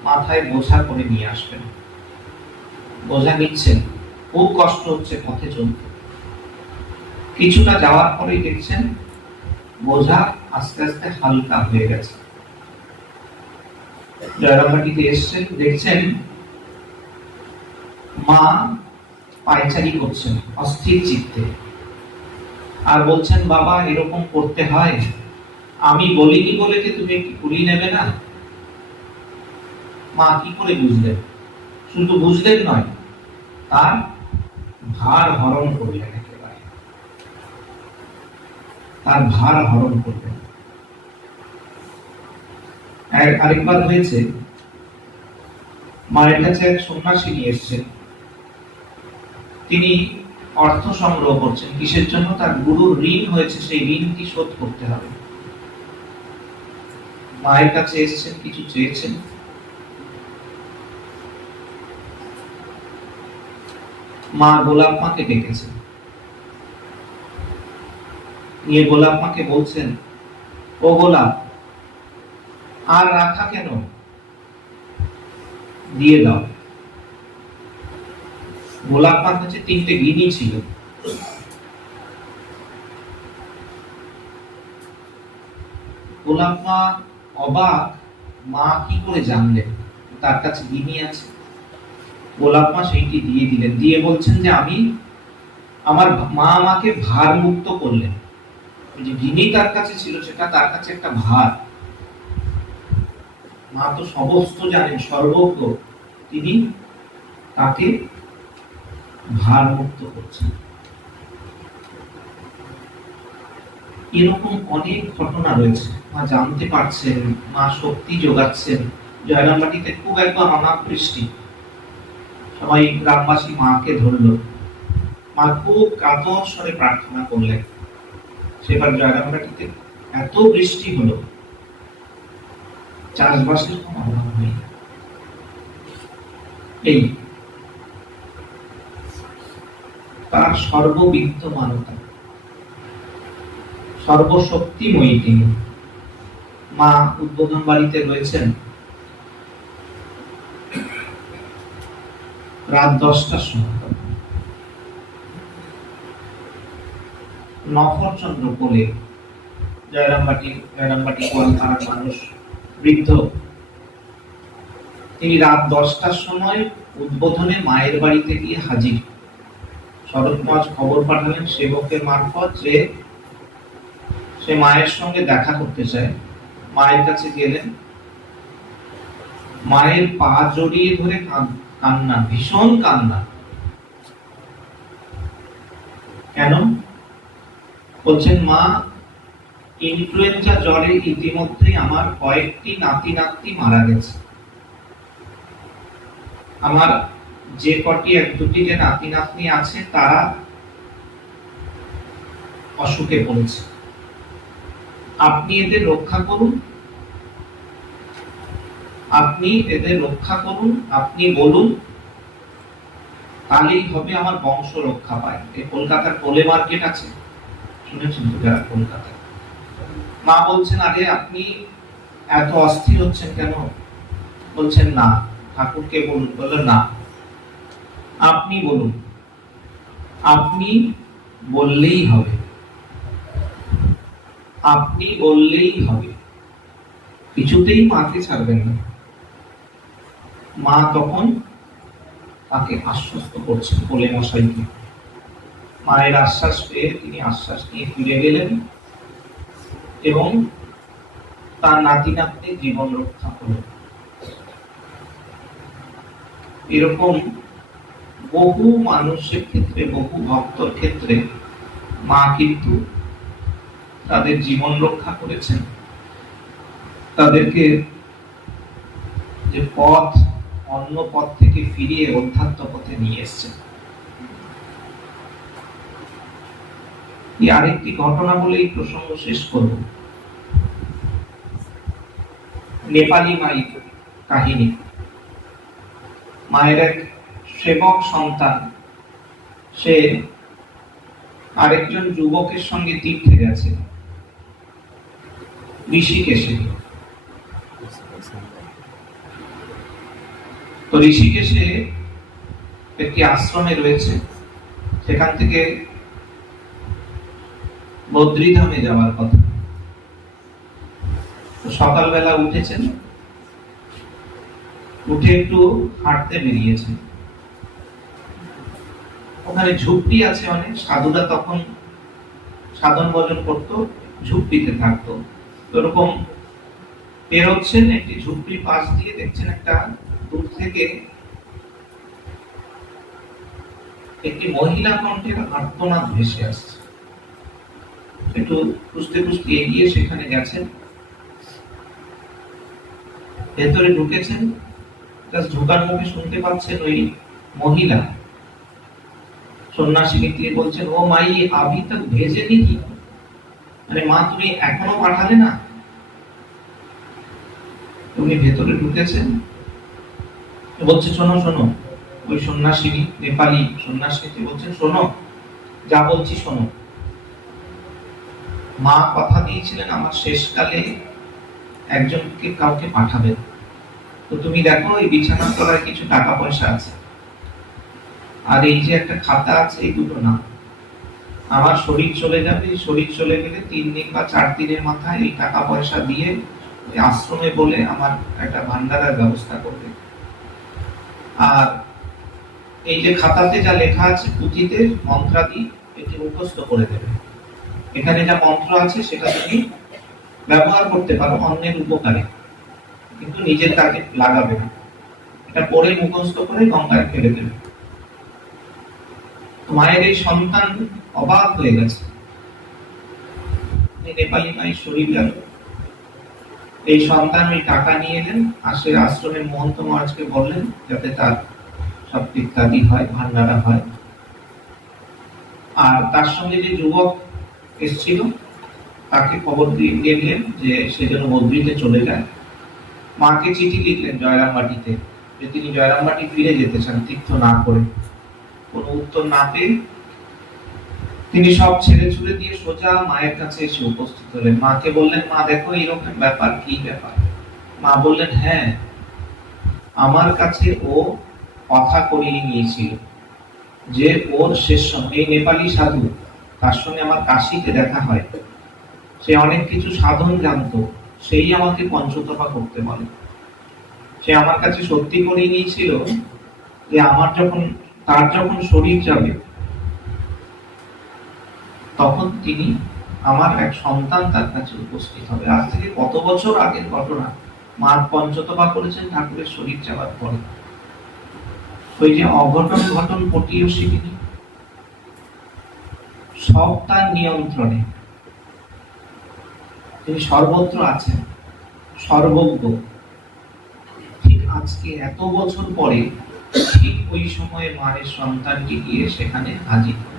মাথায় বোঝা করে নিয়ে আসবেন। বোঝা নিচ্ছেন, খুব কষ্ট হচ্ছে পথে চলতে। কিছুটা যাওয়ার পরেই দেখছেন বোঝা আস্তে আস্তে হালকা হয়ে গেছে। জয়রামবাটিতে এসছেন, দেখছেন মা পায়চারি করছেন অস্থির চিত্তে, আর বলছেন বাবা এরকম করতে হয়, আমি বলিনি বলে যে তুমি একটু কুলি নেবে না। মা কি করে বুঝলেন? শুধু বুঝলেন নয়, তার ভার হরণ করলেন, একেবারে তার ভার হরণ করলেন। আরেকবার হয়েছে, মায়ের কাছে এক সন্ন্যাসী নিয়ে এসছেন। তিনি অর্থ সংগ্রহ করছেন কিসের জন্য? তার গুরুর ঋণ হয়েছে, সেই ঋণটি শোধ করতে হবে। মায়ের কাছে এসছেন, কিছু চেয়েছেন। মা গোলাপ মাকে ডেকেছেন, নিয়ে গোলাপ মাকে বলছেন, ও গোলাপ, আর রাখা কেন, দিয়ে দাও। গোলাপ মার কাছে 3টে গিনি ছিল। গোলাপ মা অবাক, মা কি করে জানলেন তার কাছে গিনি আছে? গোলাপ মা সেইটি দিয়ে দিলেন, দিয়ে বলছেন যে আমি, আমার মা আমাকে ভার মুক্ত করলেন। ওই যে গিনি তার কাছে ছিল, সেটা তার কাছে একটা ভার। মা তো সমস্ত জানেন, সর্বজ্ঞ, তিনি তাকে ভার মুক্ত করছেন। এরকম অনেক ঘটনা রয়েছে। মা জানতে পারছেন, মা শক্তি যোগাচ্ছেন। জয়রামবাটিতে খুব একবার অনাবৃষ্টি, সবাই গ্রামবাসী মাকে ধরল। মা খুব কাতর স্বরে প্রার্থনা করলেন। সেবার জয়রামবাটিতে এত বৃষ্টি হলো, চাষবাসের কোনো অভাব নেই। এই তার সর্ববিদ্যমানতা, সর্বশক্তিময়ী তিনি। মা উদ্বোধন বাড়িতে রয়েছেন, রাত 10টার সময় নফরচন্দ্র কোলে, জয়রামবাটি গোয়ালপাড়ার মানুষ, বৃদ্ধ, তিনি রাত 10টার সময় উদ্বোধনে মায়ের বাড়িতে গিয়ে হাজির। শরৎমাস খবর পাঠালেন সেবকের মারফত যে সে মায়ের সঙ্গে দেখা করতে চায়। মায়ের কাছে গেলেন, মায়ের পা জড়িয়ে ধরে কান্না, ভীষণ কান্না। কেন? বলছেন মা, ইনফ্লুয়েঞ্জা জ্বরে ইতিমধ্যে আমার কয়েকটি নাতি নাতনি মারা গেছে। আমার যে কটি 1-2টি যে নাতি নাতনি আছে তারা অসুখে পড়েছে। আপনি এদের রক্ষা করুন, আপনি এদের রক্ষা করুন, আপনি বলুন, তাহলেই হবে আমার বংশ রক্ষা পায়। এই কলকাতার কোলে মার্কেট আছে, শুনেছেন তো যারা কলকাতায়। মা বলছেন, আরে আপনি এত অস্থির হচ্ছেন কেন? বলছেন না, ঠাকুরকে বলুন। বলল না, আপনি বলুন, আপনি বললেই হবে, আপনি বললেই হবে। কিছুতেই মাকে ছাড়বেন না। মা তখন তাকে আশ্বস্ত করছেন কোলে মশাইকে। মায়ের আশ্বাস পেয়ে তিনি আশ্বাস নিয়ে ফিরে গেলেন এবং তার নাতি নাতনি জীবন রক্ষা হল। এরকম বহু মানুষের ক্ষেত্রে, বহু ভক্তর ক্ষেত্রে মা কিন্তু তাদের জীবন রক্ষা করেছেন, তাদেরকে যে পথ, অন্য পথ থেকে ফিরিয়ে অধ্যাত্ম পথে নিয়ে এসছেন। আরেকটি ঘটনা বলে এই প্রসঙ্গ শেষ করব। নেপালি মায়ের কাহিনী। মায়ের এক সেবক সন্তান, সে আরেকজন যুবকের সঙ্গে তীর্থে গেছে ঋষিকেশে। তো ঋষিকেশে একটি আশ্রমে রয়েছে, সেখান থেকে বদ্রীধামে যাওয়ার কথা। সকালবেলা উঠেছেন, উঠে একটু হাঁটতে বেরিয়েছেন। ওখানে ঝুপড়ি আছে অনেক, সাধুরা তখন সাধন ভজন করতো, ঝুপড়িতে থাকতো। এরকম পেরোচ্ছেন, একটি ঝুপড়ির পাশ দিয়ে দেখছেন একটা দূর থেকে একটি মহিলা কণ্ঠের আর্তনাদ ভেসে আসছে। একটু খুঁজতে খুঁজতে এগিয়ে সেখানে গেছেন, ভেতরে ঢুকেছেন। ঢোকার মুখে শুনতে পাচ্ছেন ওই মহিলা সন্ন্যাসীকে দিয়ে বলছেন, ও মাই আভি তক ভেজে নি কি? মানে মা, তুমি এখনো পাঠালে না? উনি ভেতরে ঢুকেছেন, বলছে, শোনো শোনো। ওই সন্ন্যাসী, নেপালি সন্ন্যাসী বলছেন, শোনো, যা বলছি শোনো। মা কথা দিয়েছিলেন আমার শেষকালে একজনকে কাউকে পাঠাবেন। তো তুমি দেখো এই বিছানার তলায় কিছু টাকা পয়সা আছে, আর এই যে একটা খাতা আছে, এই দুটো না। আমার শরীর চলে যাবে, শরীর চলে গেলে 3 দিন বা 4 দিনের মাথায় এই টাকা পয়সা দিয়ে আশ্রমে বলে আমার একটা ভান্ডারের ব্যবস্থা করবে। আর এই যে খাতাতে যা লেখা আছে, পুঁথিতে মন্ত্রাদি, এটি মুখস্থ করে দেবে। এখানে যা মন্ত্র আছে সেটা তুমি ব্যবহার করতে পারো অন্যের উপকারে, কিন্তু নিজের কাজে লাগাবে না। এটা পড়ে মুখস্থ করে গঙ্গায় ফেলে দেবে। মায়ের এই সন্তান অবাক হয়ে গেছে। নেপালি মায়ের শরীর গেল, এই সন্তান ওই টাকা নিয়ে এলেন, আসে আশ্রমের মহন্ত মহারাজকে বললেন যাতে তার সব ইত্যাদি হয়, ভান্ডারা হয়। আর তার সঙ্গে যে যুবক এসেছিল তাকে খবর দিয়ে দিলেন যে সে যেন বদ্রীতে চলে যায়। মাকে চিঠি লিখলেন জয়রামবাটিতে, যে তিনি জয়রামবাটি ফিরে যেতে চান তীর্থ না করে। কোনো উত্তর না পেয়ে তিনি সব ছেড়ে ছুড়ে দিয়ে সোজা মায়ের কাছে এসে উপস্থিত হলেন। মাকে বললেন, মা দেখো এরকম ব্যাপার, কি ব্যাপার? মা বললেন, হ্যাঁ, আমার কাছে ও কথা করিয়ে নিয়েছিল যে ওর শেষ সময়, এই নেপালি সাধু, তার সঙ্গে আমার কাশিতে দেখা হয়, সে অনেক কিছু সাধন জানতো, সেই আমাকে পঞ্চতপা করতে বলে। সে আমার কাছে সত্যি করিয়ে নিয়েছিল যে তার যখন শরীর যাবে তখন তিনি, আমার এক সন্তান তার কাছে উপস্থিত হবে। আজ থেকে কত বছর আগের ঘটনা। মা পঞ্চতপা করেছেন ঠাকুরের শরীর যাওয়ার পরে। ওই যে অঘটন ঘটন পটিও শিখিনি, সব তার নিয়ন্ত্রণে। তিনি সর্বত্র আছেন, সর্বজ্ঞ। ঠিক আজকে এত বছর পরে ঠিক ওই সময়ে মায়ের সন্তানটি গিয়ে সেখানে হাজির হয়।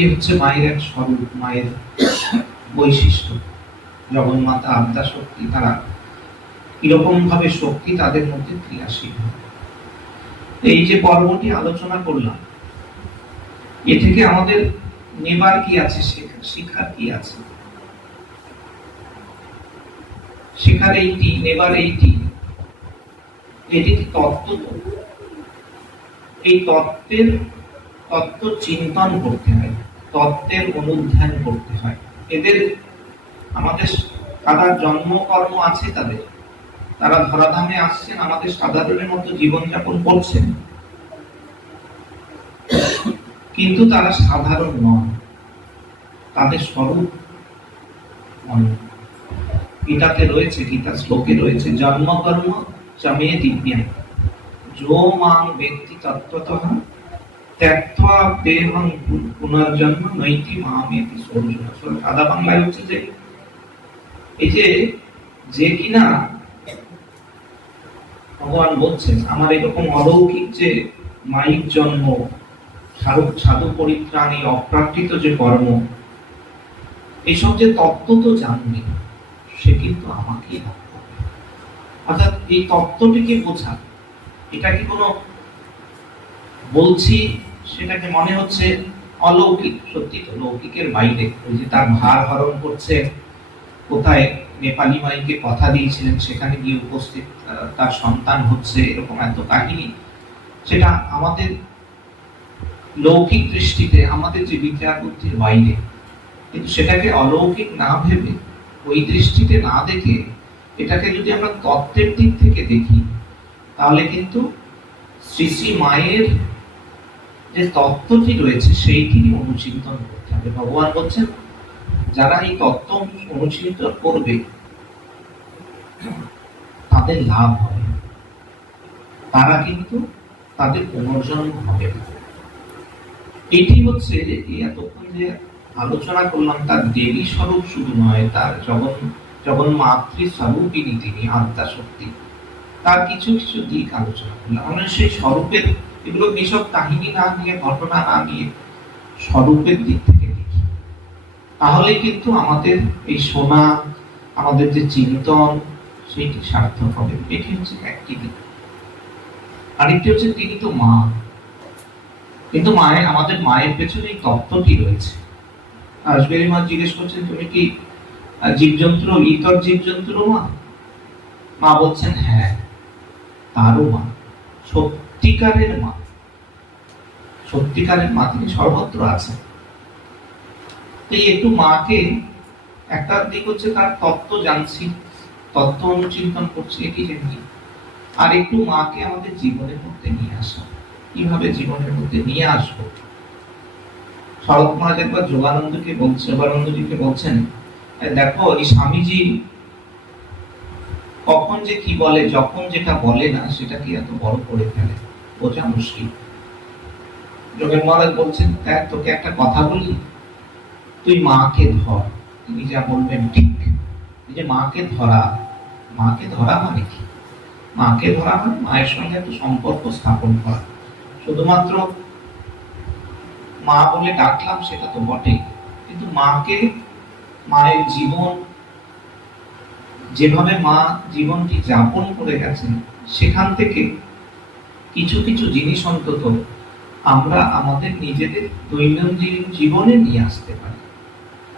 এই হচ্ছে মায়ের এক স্বরূপ, মায়ের বৈশিষ্ট্য। জগন্মাতা আদ্যা শক্তি, তারা কিরকম ভাবে শক্তি তাদের মধ্যে ক্রিয়াশীল হয়। এই যে পর্বটি আলোচনা করলাম, এ থেকে আমাদের নেবার কি আছে, শিক্ষার কি আছে? শেখার এইটি, নেবার এইটি, এটি কি তত্ত্ব? এই তত্ত্ব চিন্তন করতে হয়, তত্ত্বের অনুধ্যান করতে হয়। এদের আমাদের তারা জন্মকর্ম আছে তাদের, তারা ধরাধামে আসছেন, আমাদের সাধারণের মতো জীবনযাপন করছেন, কিন্তু তারা সাধারণ নয়, তাদের স্বরূপ অন্য। গীতাতে রয়েছে, গীতা শ্লোকে রয়েছে, জন্মকর্ম চমে দিব্যাং যো মাং ব্যক্তি তত্ত্বতঃ ত্যক্ত্বা দেহং পুনর্জন্ম নৈতি মামেতি সর্বজন। সাদা বাংলায় হচ্ছে যে এই যে কিনা ভগবান বলছেন আমার এরকম অলৌকিক যে মায়িক জন্ম, সাধু পরিত্রাণ, এই অপ্রাকৃত যে কর্ম, এইসব যে তত্ত্ব তো জানবে, সে কিন্তু আমাকেই ভাবতে হবে। অর্থাৎ এই তত্ত্বটিকে বোঝা, এটা কি কোনো বলছি সেটাকে মনে হচ্ছে অলৌকিক, সত্যি তো লৌকিকের বাইরে। ওই যে তার ভার হরণ করছে, কোথায় নেপালি মাইকে কথা দিয়েছিলেন, সেখানে গিয়ে উপস্থিত তার সন্তান হচ্ছে, এরকম এত কাহিনী, সেটা আমাদের লৌকিক দৃষ্টিতে আমাদের যে বিচার বুদ্ধির বাইরে। কিন্তু সেটাকে অলৌকিক না ভেবে, ওই দৃষ্টিতে না দেখে, এটাকে যদি আমরা তত্ত্বের দিক থেকে দেখি, তাহলে কিন্তু শ্রী শ্রী মায়ের যে তত্ত্বটি রয়েছে সেইটি অনুচিন্তন করতে হবে। ভগবান বলছেন যারা এই তত্ত্ব অনুচিন্তন করবে তাদের লাভ হবে, তারা কিন্তু তাদের পুনর্জন্ম হবে। এটি হচ্ছে এই এতক্ষণ যে আলোচনা করলাম, তার দেবী স্বরূপ শুধু নয়, তার যখন মাতৃ স্বরূপিনী তিনি, আত্মা শক্তি, তার কিছু কিছু দিক আলোচনা করলাম। আমরা সেই স্বরূপের, এগুলো এইসব কাহিনী না নিয়ে, ঘটনা না নিয়ে, স্বরূপের দিক থেকে দেখি, তাহলে কিন্তু আমাদের এই শোনা, আমাদের যে চিন্তন, সেইটি সার্থক হবে। এটি হচ্ছে একটি দিক। আরেকটি হচ্ছে তিনি তো মা, কিন্তু মায়ের, আমাদের মায়ের পেছনে এই তত্ত্বটি রয়েছে। আসবেরি মা জিজ্ঞেস করছেন তুমি কি জীবজন্তু, ইতর জীবজন্তুর মা? মা বলছেন হ্যাঁ, তারও মা, সত্যিকারের মা, সত্যিকারের মা, তিনি সর্বত্র আছেন। এই একটু মাকে, একটা দিক হচ্ছে তার তত্ত্ব জানছি, তত্ত্ব অনুচিন্তন করছি, এটি জানি, আর একটু মাকে আমাদের জীবনের মধ্যে নিয়ে আসা, কিভাবে জীবনের মধ্যে নিয়ে আসবো। শরৎ মহারাজ একবার যোগানন্দজিকে বলছেন, দেখো এই স্বামীজি কখন যে কি বলে, যখন যেটা বলে না সেটা কি এত বড় করে ফেলে, বোঝা মুশকিল। যোগেন মহারাজ বলছেন, দেখ তোকে একটা কথা বলি, তুই মাকে ধর, তিনি যা বলবেন ঠিক। এই যে মাকে ধরা মানে কি? মাকে ধরা মানে মায়ের সঙ্গে একটা সম্পর্ক স্থাপন করা। শুধুমাত্র মা বলে ডাকলাম সেটা তো বটেই, কিন্তু মাকে, মায়ের জীবন, যেভাবে মা জীবনটি যাপন করে গেছেন, সেখান থেকে কিছু কিছু জিনিস অন্তত আমরা আমাদের নিজেদের দৈনন্দিন জীবনে নিয়ে আসতে পারি।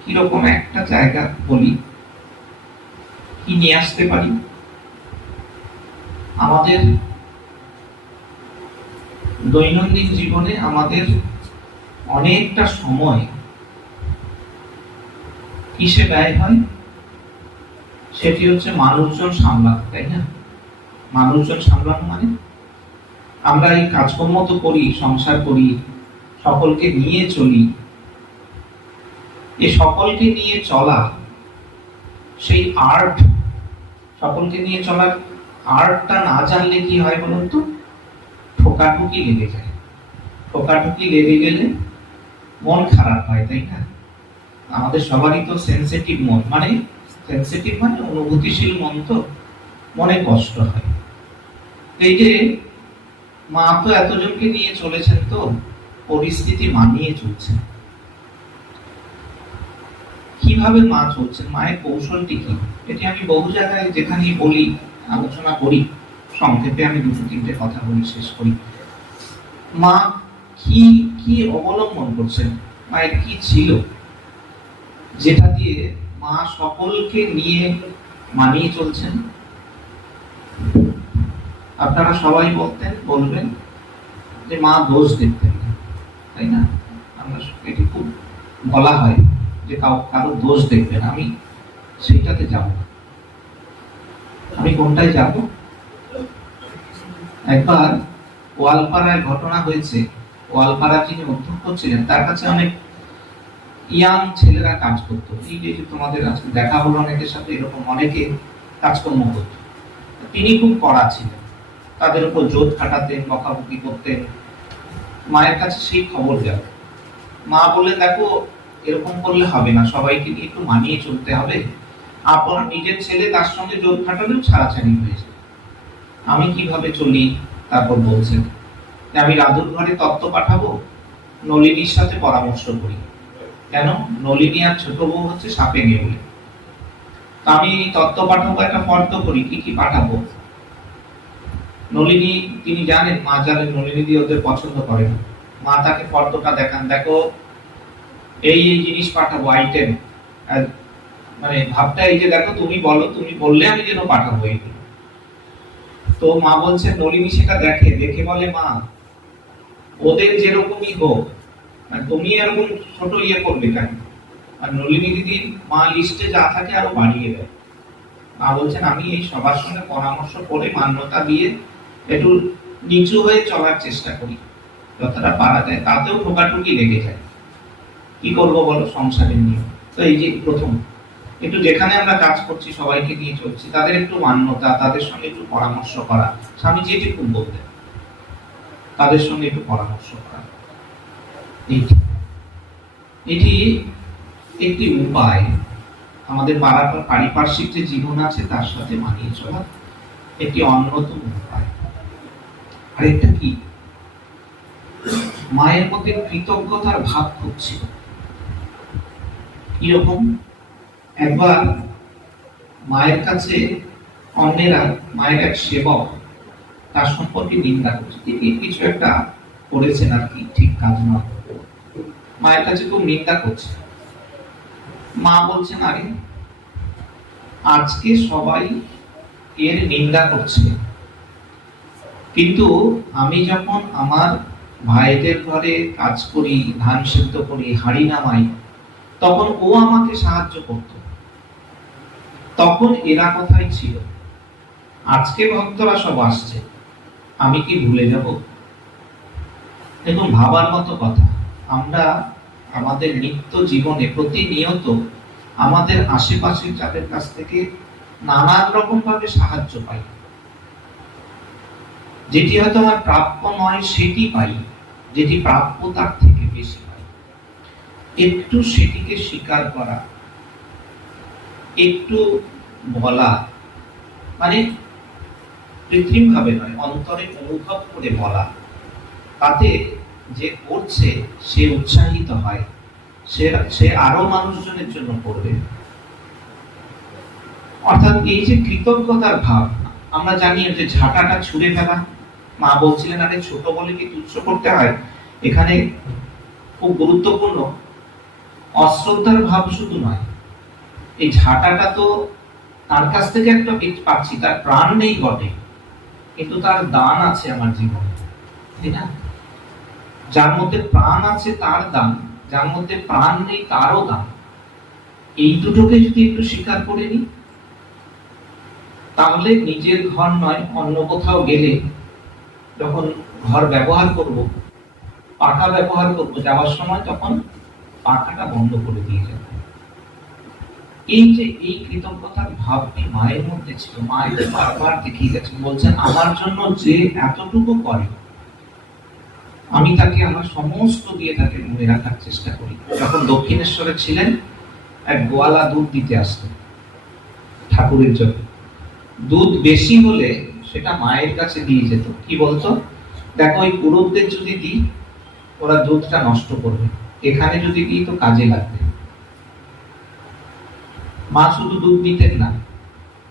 কিরকম একটা জায়গা বলি, কি নিয়ে আসতে পারি? আমাদের দৈনন্দিন জীবনে আমাদের অনেকটা সময় কিসে ব্যয় হয়? সেটি হচ্ছে মানুষজন সামলাতে, তাই না? মানুষজন সামলানো মানে আমরা এই কাজকর্ম তো করি, সংসার করি, সকলকে নিয়ে চলি। এই সকলকে নিয়ে চলা, সেই আর্ট, সকলকে নিয়ে চলার আর্টটা না জানলে কি হয় বলুন তো? ঠোকাঠুকি লেগে যায়। ঠোকাঠুকি লেগে গেলে মন খারাপ হয়, তাই না? আমাদের সবারই তো সেন্সিটিভ মন, মানে সেন্সিটিভ মানে অনুভূতিশীল মন, তো মনে কষ্ট হয়। এই যে মা তো এতজনকে নিয়ে চলেছেন, তো পরিস্থিতি মানিয়ে চলছেন। কিভাবে মা চলছেন, মায়ের কৌশলটি কি? এটি আমি বহু জায়গায় যেখানেই বলি, আলোচনা করি। সংক্ষেপে আমি দুটো তিনটে কথা বলি, শেষ করি। মা কি কি অবলম্বন করছেন, মায়ের কি ছিল যেটা দিয়ে মা সকলকে নিয়ে মানিয়ে চলছেন? আপনারা সবাই বলবেন যে মা দোষ দেখতেন না, তাই না? আমরা এটি খুব বলা হয় যে কারো দোষ দেখবেন। আমি সেইটাতে যাব না। আমি কোনটায় যাব? একবার ওয়ালপাড়ায় ঘটনা হয়েছে। ওয়ালপাড়া যিনি অধ্যক্ষ ছিলেন, তার কাছে অনেক ইয়াং ছেলেরা কাজ করতো। এই যে তোমাদের আজকে দেখা হলো অনেকের সাথে, এরকম অনেকে কাজকর্ম করত। তিনি খুব কড়া ছিলেন, তাদের উপর জোর খাটাতেন, বকাবকি করতেন। মায়ের কাছে সেই খবর গেল। মা বললেন, দেখো এরকম করলে হবে না, সবাইকে নিয়ে একটু মানিয়ে চলতে হবে। আপনার নিজের ছেলে, তার সঙ্গে জোর খাটালেও ছাড়াছাড়ি হয়ে যায়। আমি কিভাবে চলি? তারপর বলছেন যে আমি রাধুর ঘরে তত্ত্ব পাঠাবো, নলিনীর সাথে পরামর্শ করি। কেন? নলিনী আর ছোট বউ হচ্ছে সাপে নেউলে। আমি তত্ত্ব পাঠাবো, একটা ফর্দ করি, কি কি পাঠাবো। নলিনী, তিনি জানেন, মা জানেন নলিনী দিয়ে ওদের পছন্দ করে না। মা তাকে ফর্দটা দেখান, দেখো এই এই জিনিস পাঠাবো, আইটেম, মানে ভাবটা এই যে দেখো, তুমি বলো, তুমি বললে আমি যেন পাঠাবো এইগুলো। তো মা বলছেন, নলিনী সেটা দেখে, দেখে বলে, মা ওদের যেরকমই হোক, তুমি এরকম ছোট ইয়ে করবে কেন? আর নলিনী দিদি মা লিস্টে যা থাকে আরো বাড়িয়ে দেয়। মা বলছেন, আমি এই সবার সঙ্গে পরামর্শ করে মান্যতা দিয়ে একটু নিচু হয়ে চলার চেষ্টা করি, যতটা পারা যায়। তাতেও ঠোকাঠুকি লেগে যায়। কি করবো বলো, সংসারের নিয়ম তো। এই যে প্রথম একটু, যেখানে আমরা কাজ করছি, সবাইকে নিয়ে চলছি, তাদের একটু মান্যতা, তাদের সঙ্গে একটু পরামর্শ করা। স্বামীজি এটি খুব বলতেন, তাদের সঙ্গে একটু পরামর্শ করা। এটি একটি উপায়, আমাদের পারিপার্শ্বিক যে জীবন আছে তার সাথে মানিয়ে চলা একটি অন্যতম উপায়। আরেকটা কি, মায়ের মধ্যে কৃতজ্ঞতার ভাব খুব ছিল। কিরকম? একবার মায়ের কাছে অন্যেরা, মায়ের এক সেবক তার সম্পর্কে নিন্দা করছে, তিনি কিছু একটা করেছেন আর কি, ঠিক কাজ নয়। মায়ের কাছে খুব নিন্দা করছে। মা বলছেন, আরে আজকে সবাই এর নিন্দা করছে, কিন্তু আমি যখন আমার ভাইদের ঘরে কাজ করি, ধান সিদ্ধ করি, হাড়ি নামাই, তখন ও আমাকে সাহায্য করত, তখন এরা কোথায় ছিল? আজকে ভক্তরা সব আসছে, আমি কি ভুলে যাব? দেখুন, ভাবার মতো কথা। আমরা আমাদের নিত্য জীবনে প্রতিনিয়ত আমাদের আশেপাশের যাদের কাছ থেকে নানান রকম ভাবে সাহায্য পাই। যেটি হয়তো আমার প্রাপ্য নয় সেটি পাই, যেটি প্রাপ্য তার থেকে বেশি পাই। একটু সেটিকে স্বীকার করা, একটু বলা, মানে কৃত্রিম ভাবে নয়, অন্তরে অনুভব করে বলা, তাতে যে করছে সে উৎসাহিত হয়, সে আরো মানুষজনের জন্য করবে। অর্থাৎ এই যে কৃতজ্ঞতার ভাব, আমরা জানি যে ঝাঁটাটা ছুঁড়ে ফেলা, মা বলছিলেন, আরে ছোট বলে কি তুচ্ছ করতে হয়? এখানে খুব গুরুত্বপূর্ণ, অশ্রদ্ধার ভাব শুধু নয়, এই ঝাঁটাটা তো তার কাছ থেকে একটা পাচ্ছি, তার প্রাণ নেই বটে, কিন্তু তার দান আছে আমার জীবনে, তাই না? যার মধ্যে প্রাণ আছে তার দান, যার মধ্যে প্রাণ নেই তারও দান। এই দুটোকে যদি একটু স্বীকার করে নিই, তাহলে নিজের ঘর নয়, অন্য কোথাও গেলে যখন ঘর ব্যবহার করব, পাখা ব্যবহার করব, যাওয়ার সময় তখন পাখাটা বন্ধ করে দিয়ে যাবে। এই যে এই কৃতজ্ঞতার ভাবটি মায়ের মধ্যে ছিল, মায়ের বারবার দেখিয়ে গেছেন, বলছেন, আমার জন্য যে এতটুকু করে, আমি তাকে আমার সমস্ত দিয়ে তাকে মনে রাখার চেষ্টা করি। যখন দক্ষিণেশ্বরে ছিলেন, এক গোয়ালা দুধ দিতে আসতেন ঠাকুরের জন্য। দুধ বেশি হলে সেটা মায়ের কাছে দিয়ে যেত। কি বলতো? দেখো, ওই পুরুষদের যদি দিই, ওরা দুধটা নষ্ট করবে, এখানে যদি দিই তো কাজে লাগবে। মা শুধু দুধ দিতেন না,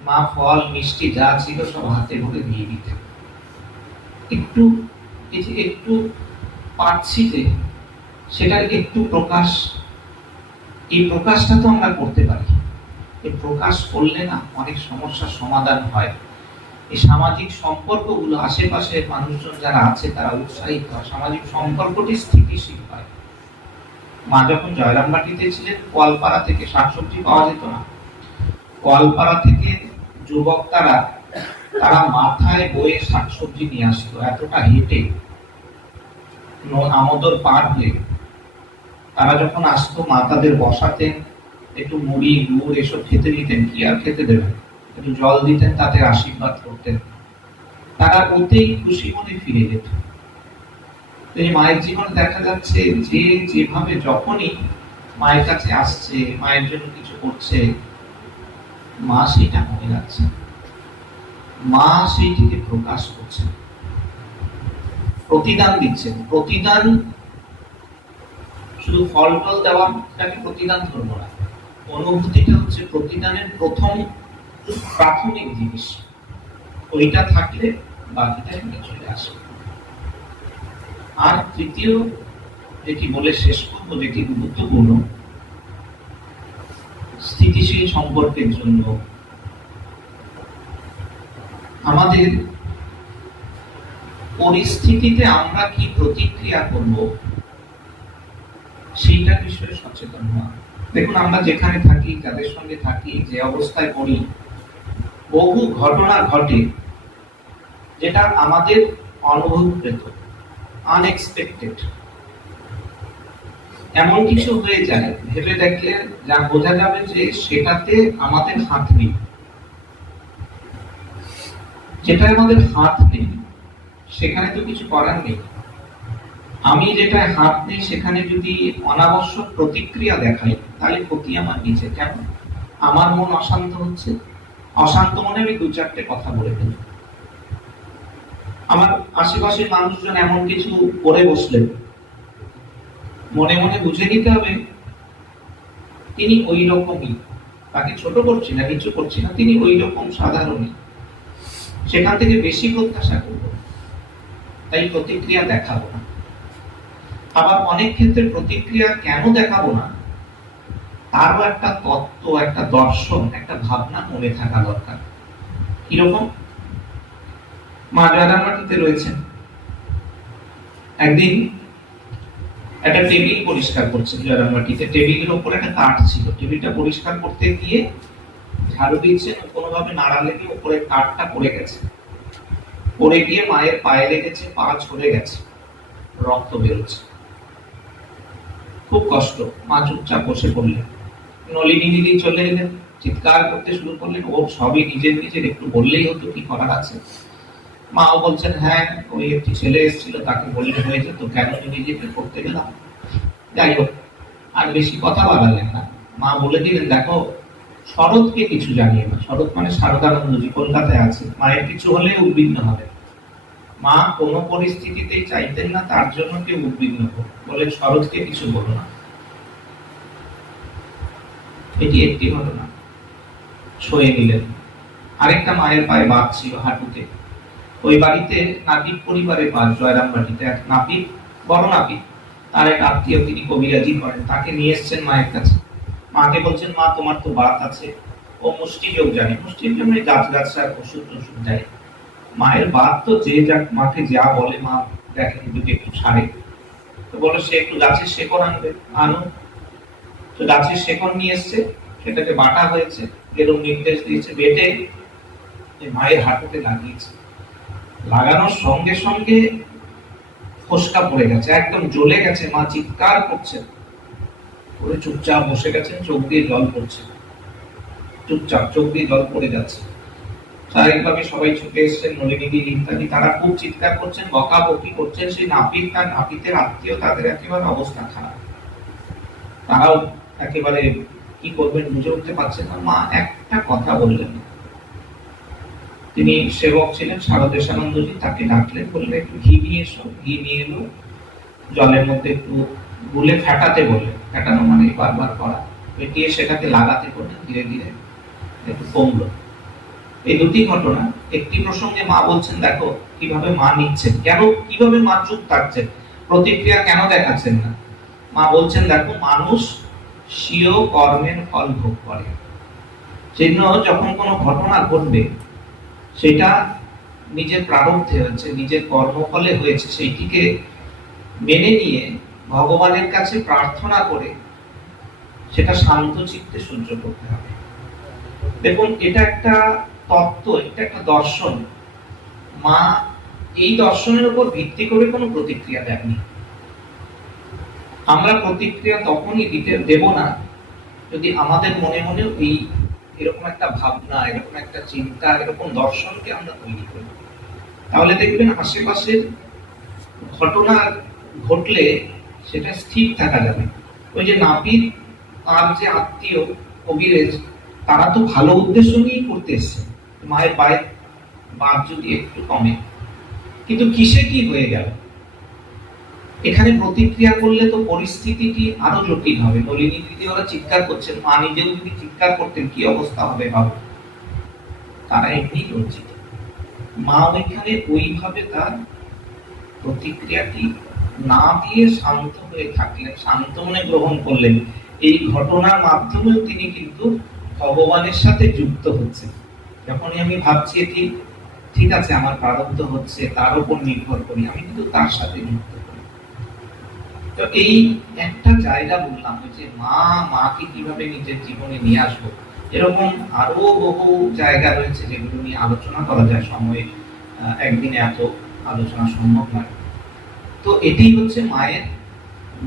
মা ফল মিষ্টি যা ছিল সব হাতে করে দিয়ে দিতেন। একটু এই যে একটু পাচ্ছি যে সেটার একটু প্রকাশ, এই প্রকাশটা তো আমরা করতে পারি। এই প্রকাশ করলে না অনেক সমস্যার সমাধান হয়। এই সামাজিক সম্পর্কগুলো, আশেপাশে মানুষজন যারা আছে তারা উৎসাহিত হয়, সামাজিক সম্পর্কটি স্থিতিশীল হয়। মা যখন জয়রামবাটিতে ছিলেন, কোয়ালপাড়া থেকে শাকসবজি পাওয়া যেত না। কোয়ালপাড়া থেকে যুবক তারা মাথায় বয়ে শাকসবজি নিয়ে আসতো, এতটা হেঁটে আমোদর পার হয়ে। তারা যখন আসতো মা তাদের বসাতেন, একটু মুড়ি গুড় এসব খেতে দিতেন, কি আর খেতে দেবেন, একটু জল দিতেন, তাদের আশীর্বাদ করতেন। তারা ওতেই খুশি মনে ফিরে যেত। এই মায়ের জীবনে দেখা যাচ্ছে যে যেভাবে যখনই মায়ের কাছে আসছে, মায়ের জন্য কিছু করছে, মা সেটা মনে রাখছে, মা সেইটিকে প্রকাশ করছে, প্রতিদান দিচ্ছেন। প্রতিদান শুধু ফল টল দেওয়াটাকে প্রতিদান ধরবো না, অনুভূতিটা হচ্ছে প্রতিদানের প্রথম প্রাথমিক জিনিস। ওইটা থাকলে বাকিটা এমনি চলে আসে। আর তৃতীয় যেটি বলে শেষ করবো, যেটি গুরুত্বপূর্ণ, স্থিতিশীল সম্পর্কের জন্য আমাদের পরিস্থিতিতে আমরা কি প্রতিক্রিয়া করব সেইটার বিষয়ে সচেতন হওয়া। দেখুন, আমরা যেখানে থাকি, যাদের সঙ্গে থাকি, যে অবস্থায় পড়ি, বহু ঘটনা ঘটে যেটা আমাদের অনুভূত, আনএক্সপেক্টেড। এমন কিছু হয়ে যায়, ভেবে দেখলে যা বোঝা যাবে যে সেটাতে আমাদের হাত নেই। যেটা আমাদের হাত নেই সেখানে তো কিছু করার নেই। আমি যেটায় হাত নেই সেখানে যদি অনাবশ্যক প্রতিক্রিয়া দেখাই, তাহলে ক্ষতি আমার নিচে। কেন? আমার মন অশান্ত হচ্ছে, অশান্ত মনে আমি দু চারটে কথা বলে ফেলি। আমার আশেপাশের মানুষজন এমন কিছু করে বসলেন, মনে মনে বুঝে নিতে হবে তিনি ওই রকমই, তাকে ছোট করছি না, নিচু করছি না, তিনি ওই রকম সাধারণই। সেখান থেকে বেশি প্রত্যাশা করবো, তাই প্রতিক্রিয়া দেখাবো না। আবার অনেক ক্ষেত্রে প্রতিক্রিয়া কেন দেখাবো না, তারও একটা তত্ত্ব, একটা দর্শন, একটা ভাবনা মনে থাকা দরকার। কিরকম? মা জয়রামবাটিতে রয়েছেন, একদিন একটা টেবিল পরিষ্কার করছেন জয়রামবাটিতে। টেবিলের ওপর একটা কাঠ ছিল, টেবিলটা পরিষ্কার করতে গিয়ে ঝাড়ু দিচ্ছেন, কোনোভাবে নাড়া লেগে ওপরে কাঠটা পড়ে গেছে। পড়ে গিয়ে মায়ের পায়ে লেগেছে, পা ছড়ে গেছে, রক্ত বেরোচ্ছে, খুব কষ্ট। মা চুপচাপ বসে পড়লেন। নলিনী দিদি চলে এলেন, চিৎকার করতে শুরু করলেন, ওর সবই নিজের নিজের, একটু বললেই হতো, কি করার আছে। মাও বলছেন, হ্যাঁ ওই একটি ছেলে এসেছিল, তাকে বললে হয়ে যেত, কেন নিজেকে করতে গেলাম। যাই হোক, আর বেশি কথা বাড়ালেন না। মা বলে দিলেন, দেখো শরৎকে কিছু জানিয়ে না। শরৎ মানে শারদানন্দজি, কলকাতায় আছে, মায়ের কিছু হলে উদ্বিগ্ন হবে। মা কোনো পরিস্থিতিতেই চাইতেন না তার জন্য কেউ উদ্বিগ্ন হোক, বলে শরৎকে কিছু বলো না। এটি একটি ঘটনা, সয়ে নিলেন। আরেকটা মায়ের পায়ে বাদ ছিল, হাঁটুতে। ওই বাড়িতে নাপিত পরিবারের বাস, জয়রামবাটিতে এক নাপিত, বড় নাপিত, তার এক আত্মীয়, তিনি কবিরাজি করেন, তাকে নিয়ে এসছেন মায়ের কাছে। মাকে বলছেন, মা তোমার তো বাত আছে। ও মুষ্টি যোগ জানে, মুষ্টির জন্য গাছ গাছার ওষুধ টষুধ দেয়। মায়ের বাত তো যে মাকে যা বলে মা দেখে যদি একটু ছাড়ে, তো বলো সে একটু গাছের শেকড় আনবে, আনো। তো গাছের শেকড় নিয়ে এসছে, সেটাকে বাটা হয়েছে, এরকম নির্দেশ দিয়েছে, বেটে মায়ের হাঁটুতে লাগিয়েছে। লাগানোর সঙ্গে সঙ্গে ফোসকা পড়ে গেছে, একদম জ্বলে গেছে। মা চিৎকার করছেন, করে চুপচাপ বসে গেছেন, চোখ দিয়ে জল পড়ছে, চুপচাপ চোখ দিয়ে জল পড়ে যাচ্ছে। স্বাভাবিকভাবে সবাই ছুটে এসছেন, নলিনী দিদি ইত্যাদি, তারা খুব চিৎকার করছেন, বকাবকি করছেন। সেই নাপিত, তার নাপিতের আত্মীয়, তাদের একেবারে অবস্থা খারাপ। তারাও একেবারে কি করবেন বুঝে উঠতে পারছেন না। মা একটা কথা বললেন না। তিনি সেবক ছিলেন শারদেশানন্দজি, তাকে ডাকলেন, বললেন একটু ঘি নিয়ে এসো। ঘি নিয়ে এলো, জলের মধ্যে একটু গুলে ফেটাতে বললেন। ফেটানো মানে বারবার করা, ফেটিয়ে সেটাকে লাগাতে বললেন, ধীরে ধীরে একটু কমলো। এই দুটি ঘটনা। একটি প্রসঙ্গে মা বলছেন দেখো কিভাবে মা নিচ্ছেন, কেন কিভাবে মা চুপ থাকছেন, প্রতিক্রিয়া কেন দেখাচ্ছেন না। মা বলছেন দেখো মানুষ স্বীয় কর্মের ফল ভোগ করে। সেজন্য যখন কোনো ঘটনা ঘটবে সেটা নিজের প্রারব্ধে হয়েছে, নিজের কর্মফলে হয়েছে, সেইটিকে মেনে নিয়ে ভগবানের কাছে প্রার্থনা করে সেটা শান্ত চিত্তে সহ্য করতে হবে। দেখুন এটা একটা তত্ত্ব, এটা একটা দর্শন। মা এই দর্শনের উপর ভিত্তি করে কোনো প্রতিক্রিয়া দেননি। আমরা প্রতিক্রিয়া তখনই দেব না যদি আমাদের মনে মনেও এরকম একটা ভাবনা, এরকম একটা চিন্তা, এরকম দর্শনকে আমরা তৈরি করি। তাহলে দেখবেন আশেপাশের ঘটনা ঘটলে সেটা স্থির থাকা যাবে। ওই যে নাপিত আর যে আত্মীয় কবিরেজ, তারা তো ভালো উদ্দেশ্য নিয়েই করতে এসছে, মায়ের পায়ে বাদ যদি একটু কমে, কিন্তু কিসে কি হয়ে গেল। এখানে প্রতিক্রিয়া করলে তো পরিস্থিতিটি আরো জটিল হবে। নলিনী দিদি ওরা চিৎকার করছেন, মা নিজেও যদি চিৎকার করতেন কি অবস্থা হবে ভাবো। তারা এমনি লজ্জিত। মা ওইখানে ওইভাবে তার প্রতিক্রিয়াটি না দিয়ে শান্ত হয়ে থাকলেন, শান্ত মনে গ্রহণ করলেন। এই ঘটনার মাধ্যমেও তিনি কিন্তু ভগবানের সাথে যুক্ত হচ্ছেন। যখনই আমি ভাবছি এটি ঠিক আছে, আমার প্রারব্ধ হচ্ছে, তার উপর নির্ভর করি, আমি কিন্তু তার সাথে যুক্ত করি। তো এই একটা জায়গা বললাম যে মাকে কিভাবে নিজের জীবনে নিয়ে আসবো। এরকম আরো বহু জায়গা রয়েছে যেগুলো নিয়ে আলোচনা করা যায়, সময়ে একদিনে এত আলোচনা সম্ভব নয়। তো এটি হচ্ছে মায়ের,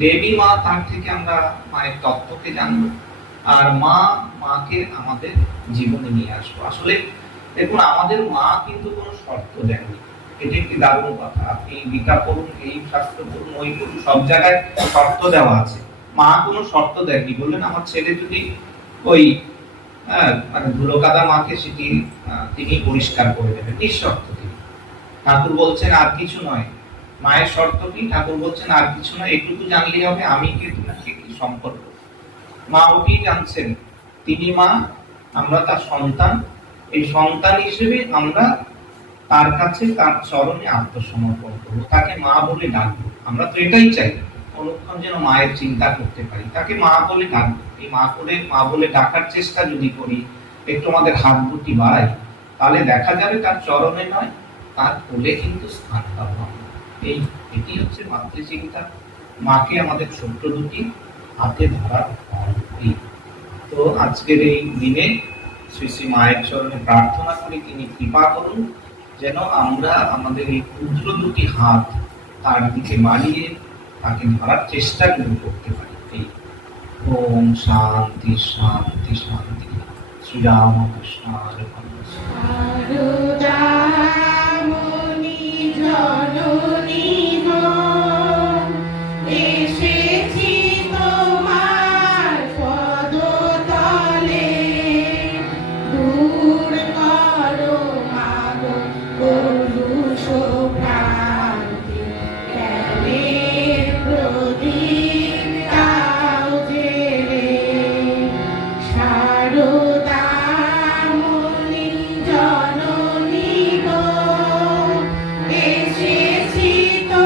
দেবী মা, তার থেকে আমরা মায়ের তত্ত্বকে জানবো, আর মাকে আমাদের জীবনে নিয়ে আসবো। আসলে দেখুন আমাদের মা কিন্তু কোনো শর্ত দেননি। এটি একটি দারুণ কথা। আপনি গীতা পড়ুন, এই শাস্ত্র পড়ুন, ওই পড়ুন, সব জায়গায় শর্ত দেওয়া আছে। মা কোনো শর্ত দেননি, বললেন আমার ছেলে যদি ওই মানে ধুলো কাদা মাকে সেটি তিনি পরিষ্কার করে দেবেন, নিঃশর্ত তিনি। ঠাকুর বলছেন আর কিছু নয়, মায়ের শর্ত কি, ঠাকুর বলছেন আর কিছু নয়, এটুকু জানলেই হবে আমি কে, তোমাকে কি সম্পর্ক। মা ওটি জানছেন, তিনি মা, আমরা তার সন্তান। এই সন্তান হিসেবে আমরা তার কাছে, তার চরণে আত্মসমর্পণ করবো, তাকে মা বলে ডাকবো। আমরা তো এটাই চাই, অনুক্ষণ যেন মায়ের চিন্তা করতে পারি, তাকে মা বলে ডাকবো। এই মা বলে ডাকার চেষ্টা যদি করি, একটু আমাদের হাত দুটি বাড়াই, তাহলে দেখা যাবে তার চরণে নয়, তার কোলে কিন্তু স্থান পাবো। এটি হচ্ছে মাতৃচিন্তা। মাকে আমাদের ছোট্ট দুটি হাতে ধরার। তো আজকের এই দিনে শ্রী শ্রী মায়ের চরণে প্রার্থনা করি তিনি কৃপা করুন যেন আমরা আমাদের এই ক্ষুদ্র দুটি হাত তার দিকে বাড়িয়ে তাকে ধরার চেষ্টা করতে পারি। ওম শান্তি শান্তি শান্তি। শ্রীরামকৃষ্ণ। এসেছি তো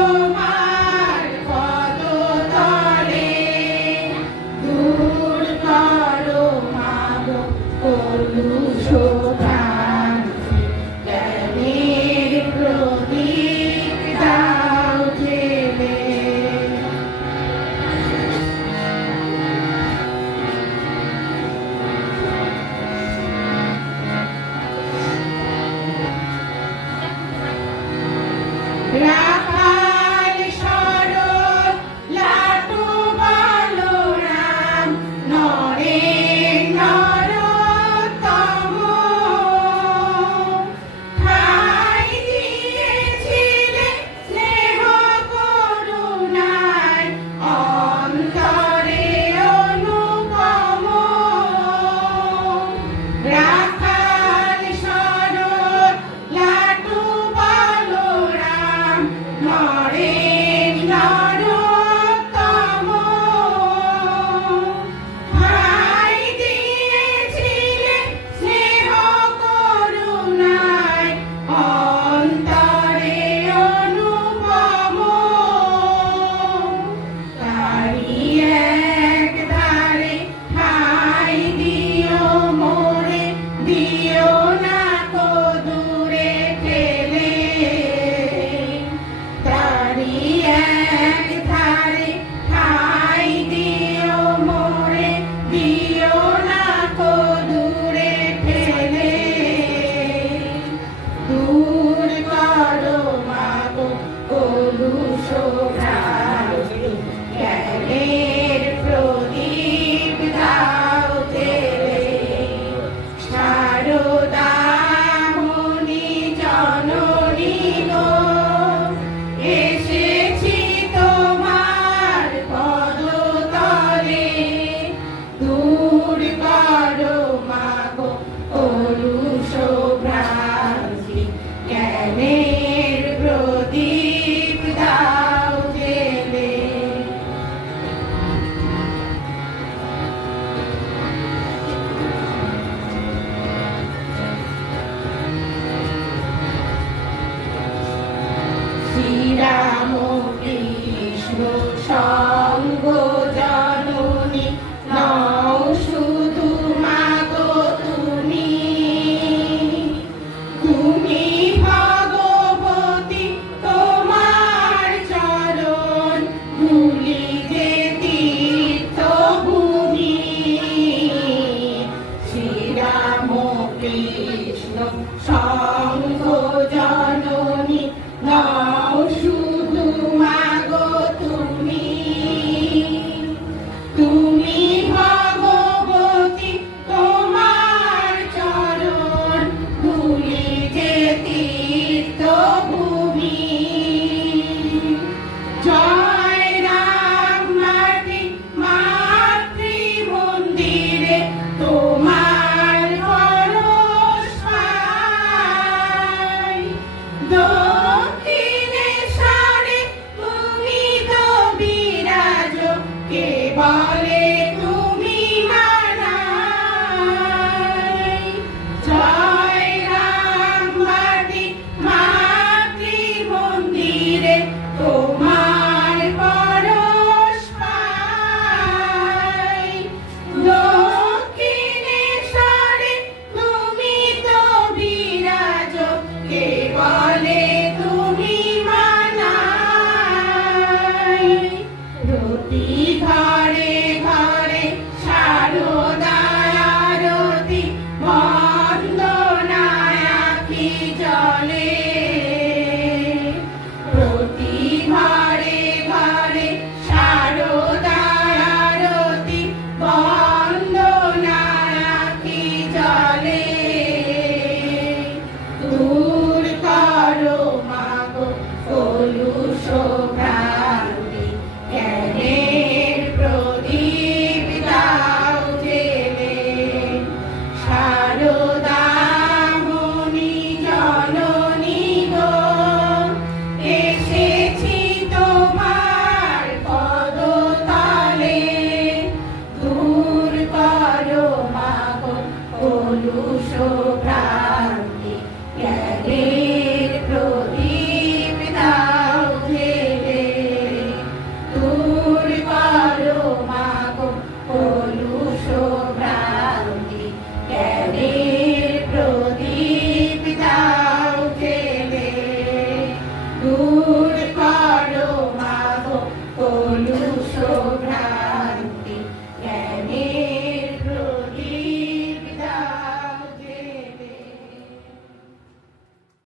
তো